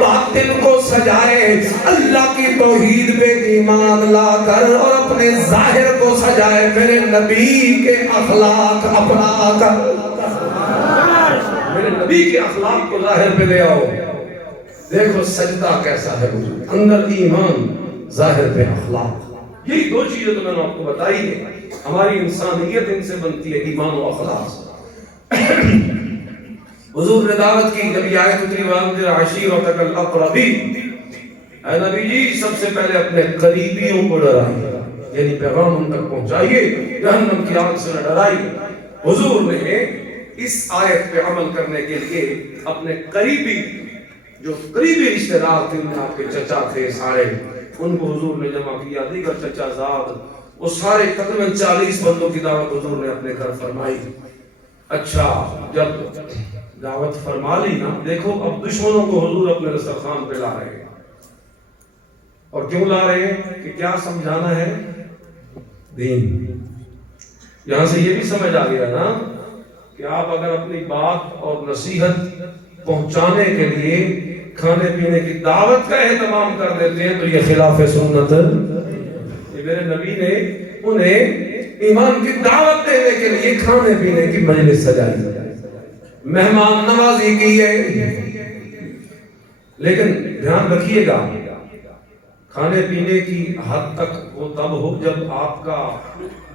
باطن کو سجائے اللہ کی توحید پہ ایمان لا کر، اور اپنے ظاہر کو سجائے میرے نبی کے اخلاق اپنا کر۔ میرے نبی کے اخلاق کو ظاہر پہ لے آؤ، دیکھو سجدہ کیسا ہے، اندر ایمان ظاہر پہ اخلاق۔ یہی دو چیزیں تو میں نے آپ کو بتائی ہے، ہماری انسانیت ان سے بنتی ہے، ایمان و اخلاق۔ حضور نے دعوت کی، جب یہ آیت اتری وَأَنذِرْ عَشِيرَتَكَ الْأَقْرَبِينَ، اے نبی جی سب سے پہلے اپنے قریبیوں کو ڈرائیے، یعنی پیغام ان تک پہنچائیے، جہنم کی آگ سے نہ ڈرائیے۔ حضور نے اس آیت پہ عمل کرنے کے لیے اپنے قریبی جو قریبی رشتہ دار تھے، ان آپ کے چچا تھے سارے، ان کو حضور نے جمع کیا، دیگر چچا زاد، وہ سارے تقریباً 40 بندوں کی دعوت حضور نے اپنے گھر فرمائی۔ اچھا جب دعوت فرما لی نا، دیکھو اب دشمنوں کو حضور اپنے دسترخوان پہ لا رہے ہیں، اور کیوں لا رہے ہیں کہ کیا سمجھانا ہے؟ دین۔ یہاں سے یہ بھی سمجھ آ گیا نا کہ آپ اگر اپنی بات اور نصیحت پہنچانے کے لیے کھانے پینے کی دعوت کا اہتمام کر دیتے ہیں تو یہ خلاف سنت۔ یہ میرے نبی نے انہیں ایمان کی دعوت دینے کے لیے کھانے پینے کی مجلس سجائی، مہمان نوازی کی ہے۔ لیکن دھیان رکھیے گا، کھانے پینے کی حد تک وہ تب ہو جب آپ کا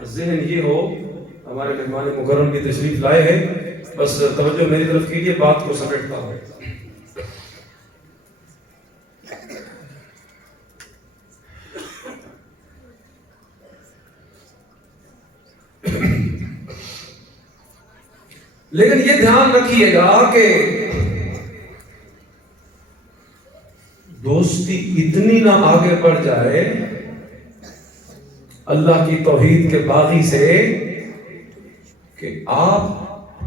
ذہن یہ ہو۔ ہمارے مہمان مکرم بھی تشریف لائے ہیں، بس توجہ میری طرف کیجیے، بات کو سمیٹتا ہوں۔ لیکن یہ دھیان رکھیے گا کہ دوستی اتنی نہ آگے بڑھ جائے اللہ کی توحید کے باغی سے کہ آپ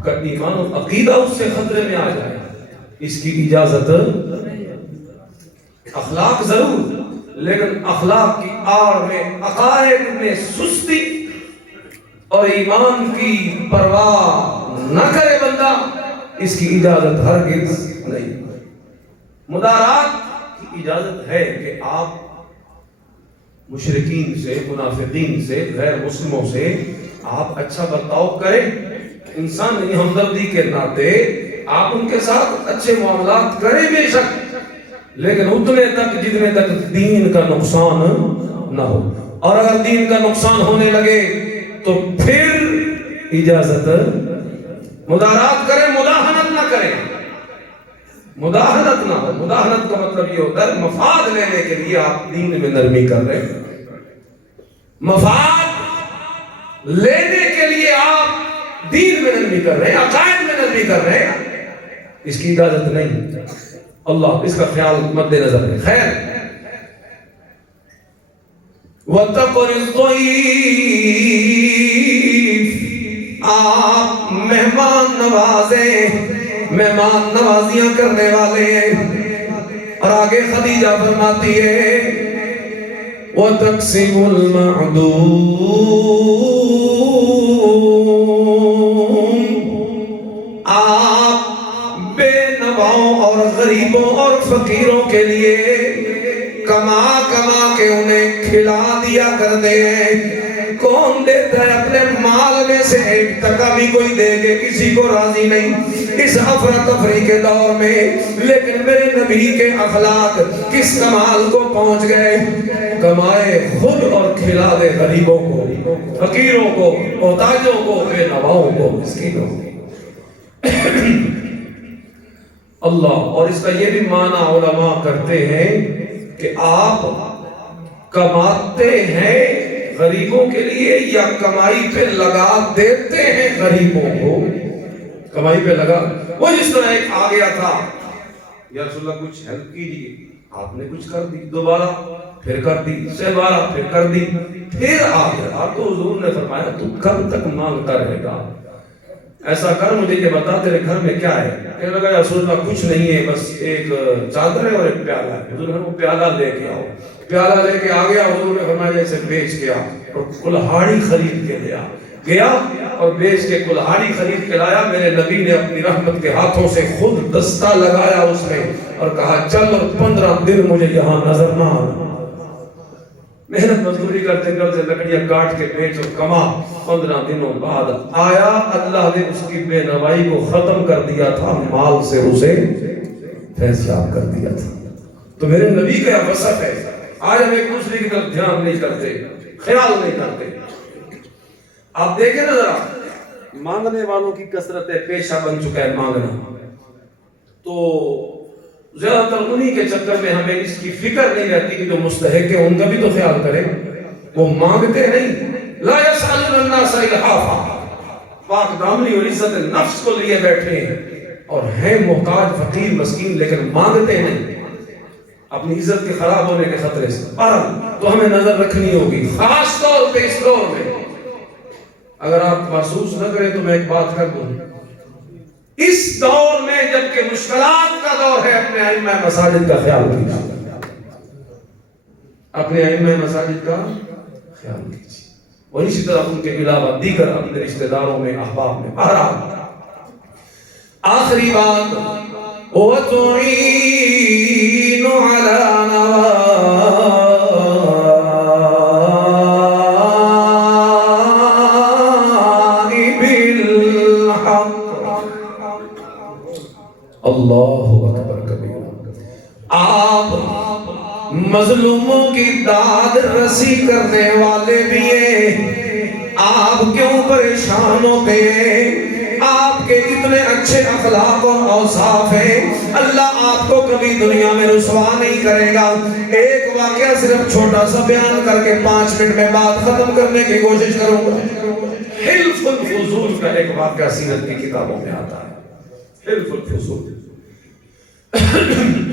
کا ایمان و عقیدہ اس سے خطرے میں آ جائے۔ اس کی اجازت، اخلاق ضرور، لیکن اخلاق کی آڑ میں عقائد میں سستی اور ایمان کی پرواہ نہ کرے بندہ، اس کی اجازت ہرگز نہیں۔ مدارات کی اجازت ہے کہ آپ مشرکین سے، منافقین سے، غیر مسلموں سے آپ اچھا برتاؤ کریں، انسان نہیں، ہمدردی کے ناطے آپ ان کے ساتھ اچھے معاملات کریں بے شک، لیکن اتنے تک جتنے تک دین کا نقصان نہ ہو۔ اور اگر دین کا نقصان ہونے لگے تو پھر اجازت، مدارات کریں، مداہنت نہ کریں، مداہنت نہ ہو۔ مداہنت کا مطلب یہ ہوتا ہے مفاد لینے کے لیے آپ دین میں نرمی کر رہے ہیں، مفاد لینے کے لیے آپ دین میں نرمی کر رہے ہیں، عقائد میں نرمی کر رہے ہیں، اس کی اجازت نہیں۔ اللہ اس کا خیال مد نظر ہے۔ خیر، وَاتَّقُوا الضَّيْفَ، آپ مہمان نوازیں، مہمان نوازیاں کرنے والے ہیں۔ اور آگے خدیجہ فرماتی ہے وَتَقْسِمُ الْمَعْدُومِ، آپ بے نواؤں اور غریبوں اور فقیروں کے لیے کما کما کے انہیں کھلا دیا کرتے ہیں۔ کون دیتا ہے اپنے مال میں سے 1 بھی کوئی دے کے کسی کو راضی نہیں اس افراتفری کے دور میں، لیکن میرے نبی کے اخلاق کس کمال کو پہنچ گئے؟ کمائے خود اور کھلا دے غریبوں کو، فقیروں کو، محتاجوں کو، بے نواؤں کو، مسکینوں کو۔ اللہ، اور اس کا یہ بھی معنی علماء کرتے ہیں کہ آپ کماتے ہیں غریبوں کے لیے یا کمائی پہ لگا دیتے ہیں غریبوں کو؟ کمائی پہ لگا، وہ جس طرح ایک آ گیا تھا، یا رسول اللہ کچھ ہیلپ کیجیے، آپ نے کچھ کر دی، دوبارہ پھر کر دی، سہبارہ پھر کر دی، پھر آ گیا تو حضور نے فرمایا تو کب تک مانگتا رہے گا؟ ایسا کر، مجھے یہ بتا تیرے گھر میں کیا ہے؟ کہنے لگا یا رسول اللہ کچھ نہیں ہے، بس ایک چادر ہے اور ایک پیالہ ہے۔ حضور نے وہ پیالہ لے کے آؤ، پیالہ لے کے آ گیا، حضور نے فرمایا اسے بیچ کے آ، اور کلہاڑی خرید کے لیا گیا اور بیچ کے کلہاڑی خرید کے لایا۔ میرے نبی نے اپنی رحمت کے ہاتھوں سے خود دستہ لگایا اس میں اور کہا چل اور 15 دن مجھے یہاں نظر نہ آنا۔ محنت مزدوری کرتے کرتے لکڑیاں کاٹ کے بیچ اور کما، 15 دنوں بعد آیا، اللہ نے اس کی بے نوائی کو ختم کر دیا تھا، مال سے اسے فیصلہ کر دیا تھا۔ تو میرے نبی کا وصف ہے۔ آج ہم ایک دوسرے کی طرف دھیان نہیں کرتے، خیال نہیں کرتے۔ آپ دیکھیں نا ذرا، مانگنے والوں کی کثرت ہے، پیشہ بن چکا ہے مانگنا، تو زیادہ تر انہی کے چکر میں ہمیں اس کی فکر نہیں رہتی کہ جو مستحق ہے ان کا بھی تو خیال کریں۔ وہ مانگتے نہیں، لا یسألون الناس الحافا، پاک دامنی اور عزت نفس کو لیے بیٹھے ہیں اور ہیں محتاج، فقیر، مسکین، لیکن مانگتے نہیں، اپنی عزت کے خراب ہونے کے خطرے سے۔ تو ہمیں نظر رکھنی ہوگی، خاص طور پہ اس دور میں۔ اگر آپ محسوس نہ کریں تو میں ایک بات کر دوں، اس دور میں جبکہ مشکلات کا دور ہے، اپنے ائمہ مساجد کا خیال کیجیے، اپنے ائمہ مساجد کا خیال کیجیے، اور اسی طرح ان کے علاوہ دیگر اپنے رشتہ داروں میں، احباب میں۔ آخری بات، وَتُعِينُ عَلَى نَوَائِبِ الْحَقِّ۔ اللہ اکبر کبیرہ۔ آپ مظلوموں کی داد رسی کرنے والے بھی ہیں، آپ کیوں پریشان ہوتے ہیں؟ آپ کے اتنے اچھے اخلاق اور اوصاف ہیں، اللہ آپ کو کبھی دنیا میں رسوا نہیں کرے گا۔ ایک واقعہ صرف چھوٹا سا بیان کر کے 5 منٹ میں بات ختم کرنے کی کوشش کروں گا۔ حلف الفضول کا ایک واقعہ سیرت کی کتابوں میں آتا ہے۔ حلف الفضول،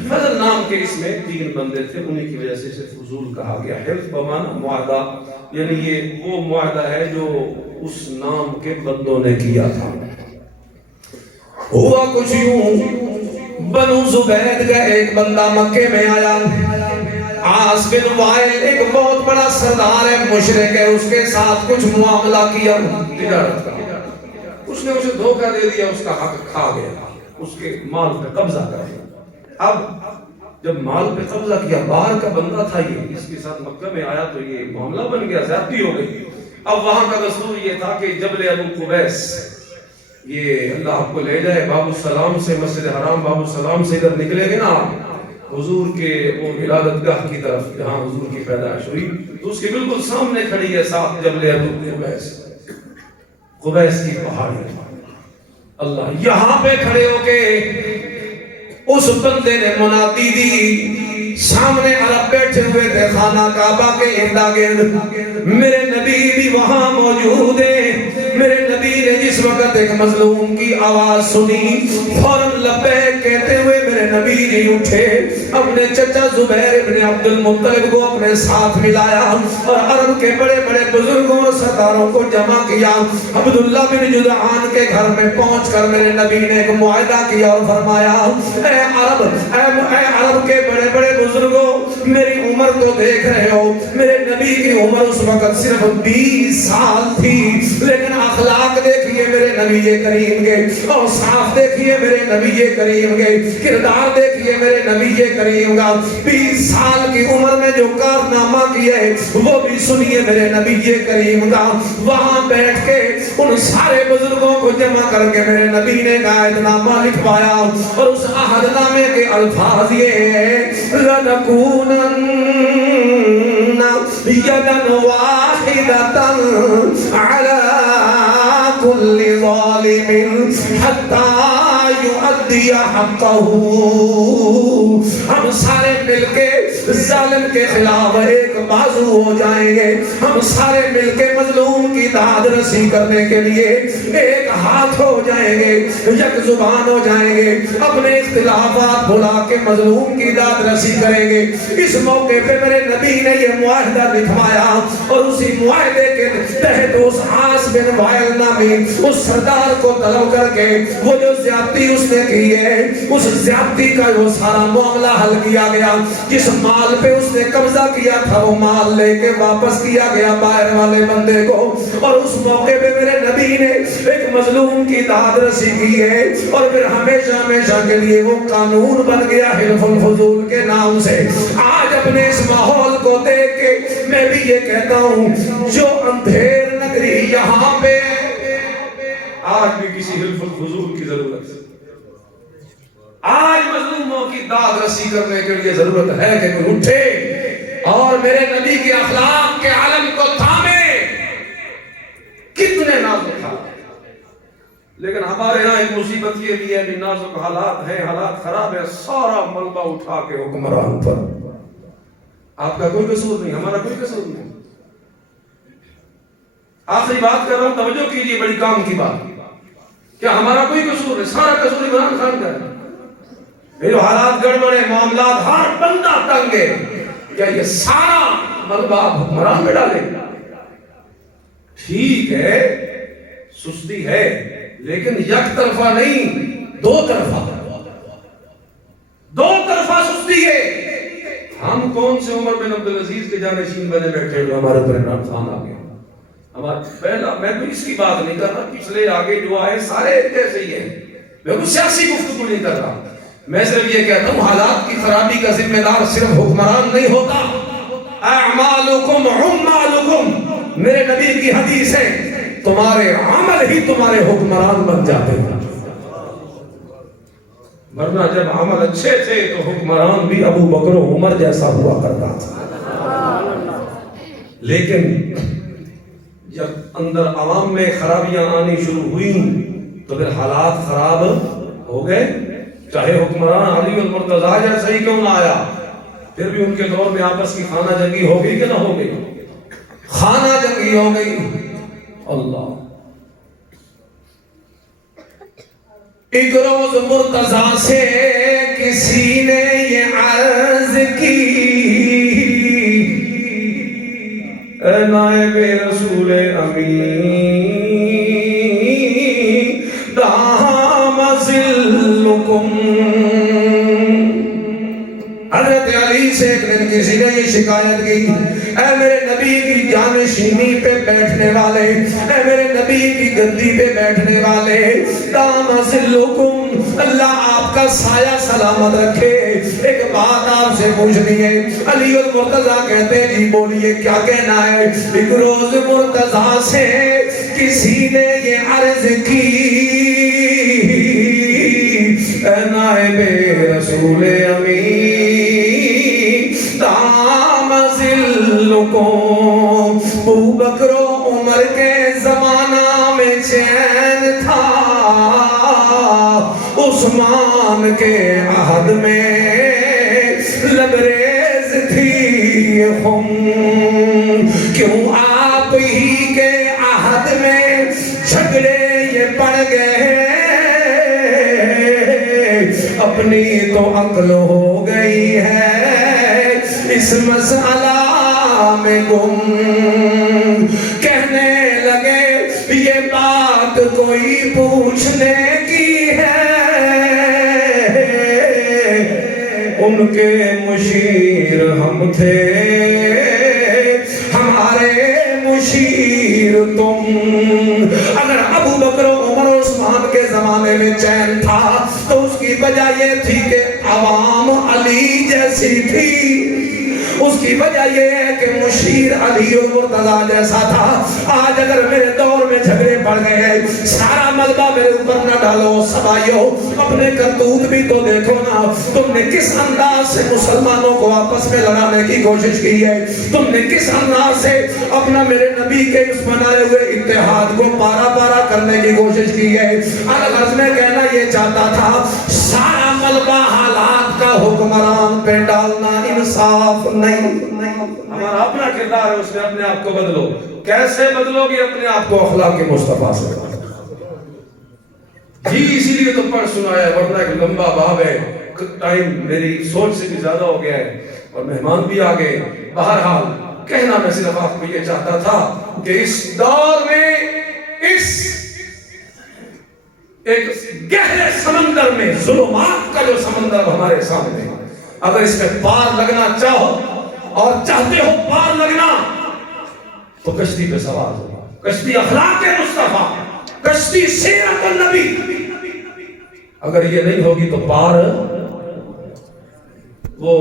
فضل نام کے اس میں 3 بندے تھے، انہی کی وجہ سے اسے فضول کہا گیا۔ حلف بمعنی معاہدہ، یعنی یہ وہ معاہدہ ہے جو اس نام کے بندوں نے کیا تھا۔ ہوا کچھ یوں، بنو زبید کا ایک بندہ مکے میں آیا، عاص بن وائل ایک بہت بڑا سردار ہے، مشرک ہے، اس کے ساتھ کچھ معاملہ کیا تجارت کا، اس نے اسے دھوکہ دے دیا، اس کا حق کھا گیا، اس کے مال پہ قبضہ کر دیا۔ اب جب مال پہ قبضہ کیا، باہر کا بندہ تھا یہ، اس کے ساتھ مکہ میں آیا تو یہ معاملہ بن گیا، زیادتی ہو گئی۔ اب وہاں کا دستور یہ تھا کہ جبل ابو قبیس، یہ اللہ آپ کو لے جائے باب السلام سے، مسجد حرام باب السلام سے ادھر نکلے گے نا حضور کے وہ ولادت گاہ کی طرف جہاں حضور کی پیدائش ہوئی، تو اس کے بالکل سامنے کھڑی ہے ساتھ جبل ابو قبیس، قبیس کی پہاڑی۔ اللہ یہاں پہ کھڑے ہو کے اس بندے نے منادی دی، سامنے عرب بیٹھے ہوئے تھے خانہ کعبہ کے ارد گرد، میرے نبی بھی وہاں موجود ہیں۔ میرے نبی نے جس وقت ایک مظلوم کی آواز سنی، فوراً لبیک کہتے ہوئے میرے نبی جی اٹھے، اپنے چچا زبیر بن عبد المطلب کو اپنے ساتھ ملایا اور عرب کے بڑے بڑے بزرگوں اور سرداروں کو جمع کیا۔ عبداللہ بن جدعان کے گھر میں پہنچ کر میرے نبی نے ایک معاہدہ کیا اور فرمایا، اے عرب کے بڑے بڑے بزرگوں، میری عمر تو دیکھ رہے ہو، میرے نبی کی عمر اس وقت صرف 20 سال تھی، لیکن اخلاق دیکھیے میرے نبی کریم کے، اوصاف دیکھیے میرے نبی کریم کے، کردار دیکھیے میرے نبی کریم کا۔ 20 سال کی عمر میں جو کارنامہ کیا ہے وہ بھی سنیے میرے نبی کریم کا۔ وہاں بیٹھ کے ان سارے بزرگوں کو جمع کر کے میرے نبی نے عہد نامہ لکھوایا، اور اس عہد نامے کے الفاظ یہ ہیں، لَنَكُونَنَّ يَدًا وَاحِدَةً عَلَى كُلِّ ظَالِمٍ حَتَّى يُؤَدِّيَ حَقَّهُ۔ ہم سارے مل کے ظالم کے خلاف ایک بازو ہو جائیں گے، ہم سارے مل کے مظلوم کی داد رسی کرنے کے لیے ایک ہاتھ ہو جائیں گے، یک زبان ہو جائیں گے، اپنے اختلافات بھلا کے مظلوم کی داد رسی کریں گے۔ اس موقع پہ میرے نبی نے یہ معاہدہ لکھوایا، اور اسی معاہدے کے تحت اس عاص بن وائل نامی اس سردار کو طلب کر کے وہ جو زیادتی اس نے کی ہے، اس زیادتی کا وہ سارا معاملہ حل کیا گیا۔ جس مال پہ اس نے قبضہ کیا تھا وہ مال لے کے واپس کیا گیا باہر والے بندے کو، اور اس موقع پہ میرے نبی نے ایک مظلوم کی داد رسی کی ہے، اور پھر ہمیشہ ہمیشہ کے لیے وہ قانون بن گیا حلف الفضول کے نام سے۔ آج اپنے اس ماحول کو دیکھ کے میں بھی یہ کہتا ہوں، جو اندھیر نگری یہاں پہ آج بھی کسی حلف الفضول کی ضرورت ہے۔ آج مظلوموں کی داد رسی کرنے کے لیے ضرورت ہے کہ کوئی اٹھے اور میرے نبی کے اخلاق کے عالم کو تھامے۔ کتنے نازک حالات، لیکن ہمارے یہاں ایک مصیبت یہ بھی ہے کہ نازک حالات ہیں، حالات خراب ہے، سارا ملبہ اٹھا کے حکمران پر۔ آپ کا کوئی قصور نہیں، ہمارا کوئی قصور نہیں۔ آخری بات کر رہا ہوں، توجہ کیجئے، بڑی کام کی بات۔ کیا ہمارا کوئی قصور ہے؟ سارا قصور عمران خان کا ہے۔ جو حالات گڑبڑے، معاملات، ہر بندہ تنگ ہے، کیا یہ سارا ملبہ حکمران میں ڈالے؟ ٹھیک ہے، سستی ہے لیکن یک طرفہ نہیں، دو طرفہ سستی ہے۔ ہم کون سے عمر بن عبدالعزیز کے جانشین بنے بیٹھے ہوئے، ہمارے پر عمران خان آ گیا۔ ہمارا پہلا، میں کوئی اس کی بات نہیں کر رہا، پچھلے آگے جو آئے سارے ایسے ہی ہیں، میں کوئی سیاسی گفتگو نہیں کر رہا، میں صرف یہ کہتا ہوں حالات کی خرابی کا ذمہ دار صرف حکمران نہیں ہوتا۔ اعمالکم عمالکم، میرے نبی کی حدیث ہے، تمہارے عمل ہی تمہارے حکمران بن جاتے ہیں، ورنہ جب عمل اچھے تھے تو حکمران بھی ابو بکر و عمر جیسا ہوا کرتا تھا۔ لیکن جب اندر عوام میں خرابیاں آنی شروع ہوئیں تو پھر حالات خراب ہو گئے، چاہے حکمران علی المرتضیٰ جیسا ہی کیوں نہ آیا، پھر بھی ان کے دور میں آپس کی خانہ جنگی ہو گئی کہ نہ ہو گئی؟ خانہ جنگی ہو گئی۔ اللہ، ایک روز مرتضیٰ سے کسی نے یہ عرض کی، اے نائب رسول امین دام ذلکم، حضرت علی سے ایک دن کسی نے یہ شکایت کی، اے میرے نبی کی جانشینی پہ بیٹھنے والے، اے میرے نبی کی گدی پہ بیٹھنے والے، دام ذلکم، اللہ آپ کا سایہ سلامت رکھے، ایک بات آپ سے پوچھنی ہے۔ علی المرتضیٰ کہتے ہیں جی بولیے کیا کہنا ہے؟ ایک روز مرتضیٰ سے کسی نے یہ عرض کی، اے نائب رسول امین دام ذلکم، ابو بکر و عمر کے زمانہ میں چین تھا، عثمان کے عہد میں لبریز تھی خم، کیوں آپ ہی کے عہد میں جھگڑے یہ پڑ گئے، اپنی تو عقل ہو گئی ہے اس مسئلہ میں گم، کہنے لگے یہ بات کوئی پوچھنے کی ہے، ان کے مشیر ہم تھے ہمارے مشیر تم۔ اگر ابو بکر و عمر و عثمان کے زمانے میں چین تھا تو اس کی وجہ یہ تھی کہ عوام علی جیسی تھی، اس کی وجہ یہ ہے کہ مشیر علی المرتضیٰ جیسا تھا۔ آج اگر میرے دور میں جھگڑے پڑ گئے ہیں، سارا ملبہ میرے اوپر نہ ڈالو، سبائیو اپنے کرتوت بھی تو دیکھو نا، تم نے کس انداز سے مسلمانوں کو آپس میں لڑانے کی کوشش کی ہے، تم نے کس انداز سے اپنا میرے نبی کے اس بنائے ہوئے اتحاد کو پارا پارا کرنے کی کوشش کی ہے۔ الغرض میں کہنا یہ چاہتا تھا سارا ملبہ حالات کا حکمران پہ ڈالنا انصاف نہیں۔ ہمارا اپنا کردار ہے، اس میں اپنے آپ کو بدلو۔ کیسے بدلو گے اپنے آپ کو؟ اخلاق مصطفیٰ سے جی، اسی لیے تو پڑھ سنایا، ورنہ ایک لمبا باب ہے، ٹائم میری سوچ سے بھی زیادہ ہو گیا ہے اور مہمان بھی آ گئے۔ بہرحال کہنا میں صرف آپ کو یہ چاہتا تھا کہ اس دور میں اس ایک گہرے سمندر میں، ظلمات کا جو سمندر ہمارے سامنے ہے، اگر اس میں پار لگنا چاہو اور چاہتے ہو پار لگنا تو کشتی پہ سوار ہو، کشتی اخلاق مصطفیٰ، کشتی سیرت النبی۔ اگر یہ نہیں ہوگی تو پار، وہ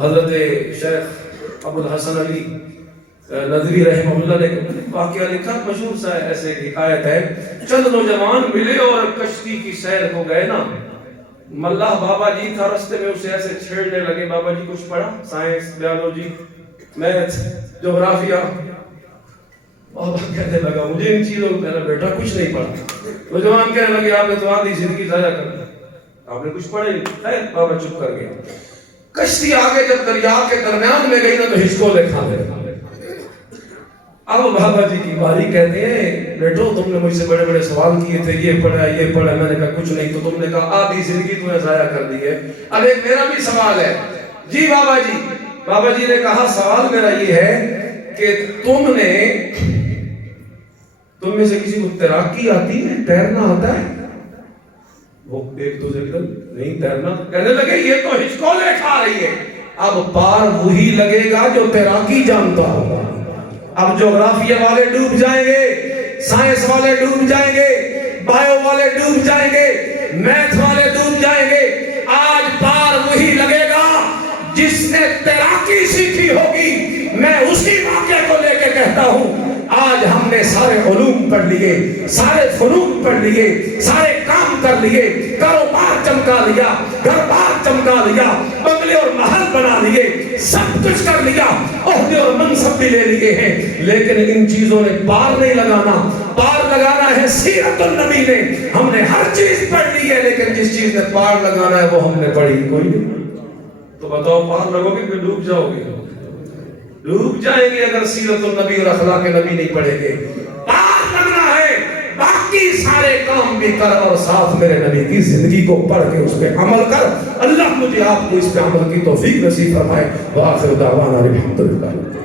حضرت شیخ ابو الحسن علی ندوی رحمہ اللہ نے واقعہ لکھا، مشہور سا ایسے حکایت ہے، چند نوجوان ملے اور کشتی کی سیر کو گئے نا، ملہ بابا جی تھا، رستے میں اسے ایسے چھیڑنے لگے، بابا جی کچھ پڑھا، سائنس، بیالوجی، میتھ، جغرافیہ؟ بابا کہنے لگا مجھے ان چیزوں کو، کہنا بیٹا کچھ نہیں پڑھا۔ نوجوان کہنے لگے آپ نے تو آدھی زندگی ضائع کر دی، آپ نے کچھ پڑھا نہیں۔ بابا چپ کر گیا۔ کشتی آگے جب دریا کے درمیان میں گئی نا تو ہچکولے کھا گئے۔ اب بابا جی کی باری، کہتے ہیں بیٹو تم نے مجھ سے بڑے بڑے سوال کیے تھے، یہ پڑھا یہ پڑھا، میں نے کہا کچھ نہیں، تو تم نے کہا آدھی زندگی تم نے ضائع کر دی ہے۔ اب ایک میرا بھی سوال ہے۔ جی بابا جی، بابا جی نے کہا سوال میرا یہ ہے کہ تم نے تم میں سے کسی کو تیراکی آتی ہے؟ تیرنا آتا ہے؟ وہ ایک دوسرے کی طرف نہیں تیرنا کہنے لگے یہ تو ہچکولے کھا رہی ہے۔ اب پار وہی لگے گا جو تیراکی جانتا ہوگا۔ اب جغرافیہ والے ڈوب جائیں گے، سائنس والے ڈوب جائیں گے، بایو والے ڈوب جائیں گے، میتھ والے ڈوب جائیں گے۔ آج پار وہی لگے گا جس نے تیراکی سیکھی ہوگی۔ میں اسی واقعے کو لے کے کہتا ہوں، آج ہم نے سارے علوم پڑھ لیے، سارے فنون پڑھ لیے، سارے کام کر لیے، کاروبار چمکا لیا، گھر بار چمکا لیا، بنگلے اور محل بنا لیے، سب کچھ کر لیا، عہدے اور منصب بھی لے لیے ہیں، لیکن ان چیزوں نے پار نہیں لگانا۔ پار لگانا ہے سیرت النبی نے۔ ہم نے ہر چیز پڑھ لی ہے، لیکن جس چیز نے پار لگانا ہے وہ ہم نے پڑھی کوئی نہیں۔ تو بتاؤ پار لگو گے کہ ڈوب جاؤ گے؟ ڈوب جائیں گے اگر سیرت النبی اور اخلاق نبی نہیں پڑھیں گے۔ پار لگنا ہے، باقی سارے کام بھی کر اور ساتھ میرے نبی کی زندگی کو پڑھ کے اس پہ عمل کر۔ اللہ مجھے آپ کو اس پہ عمل کی توفیق نصیب فرمائے۔ وآخر دعوانا الحمدللہ۔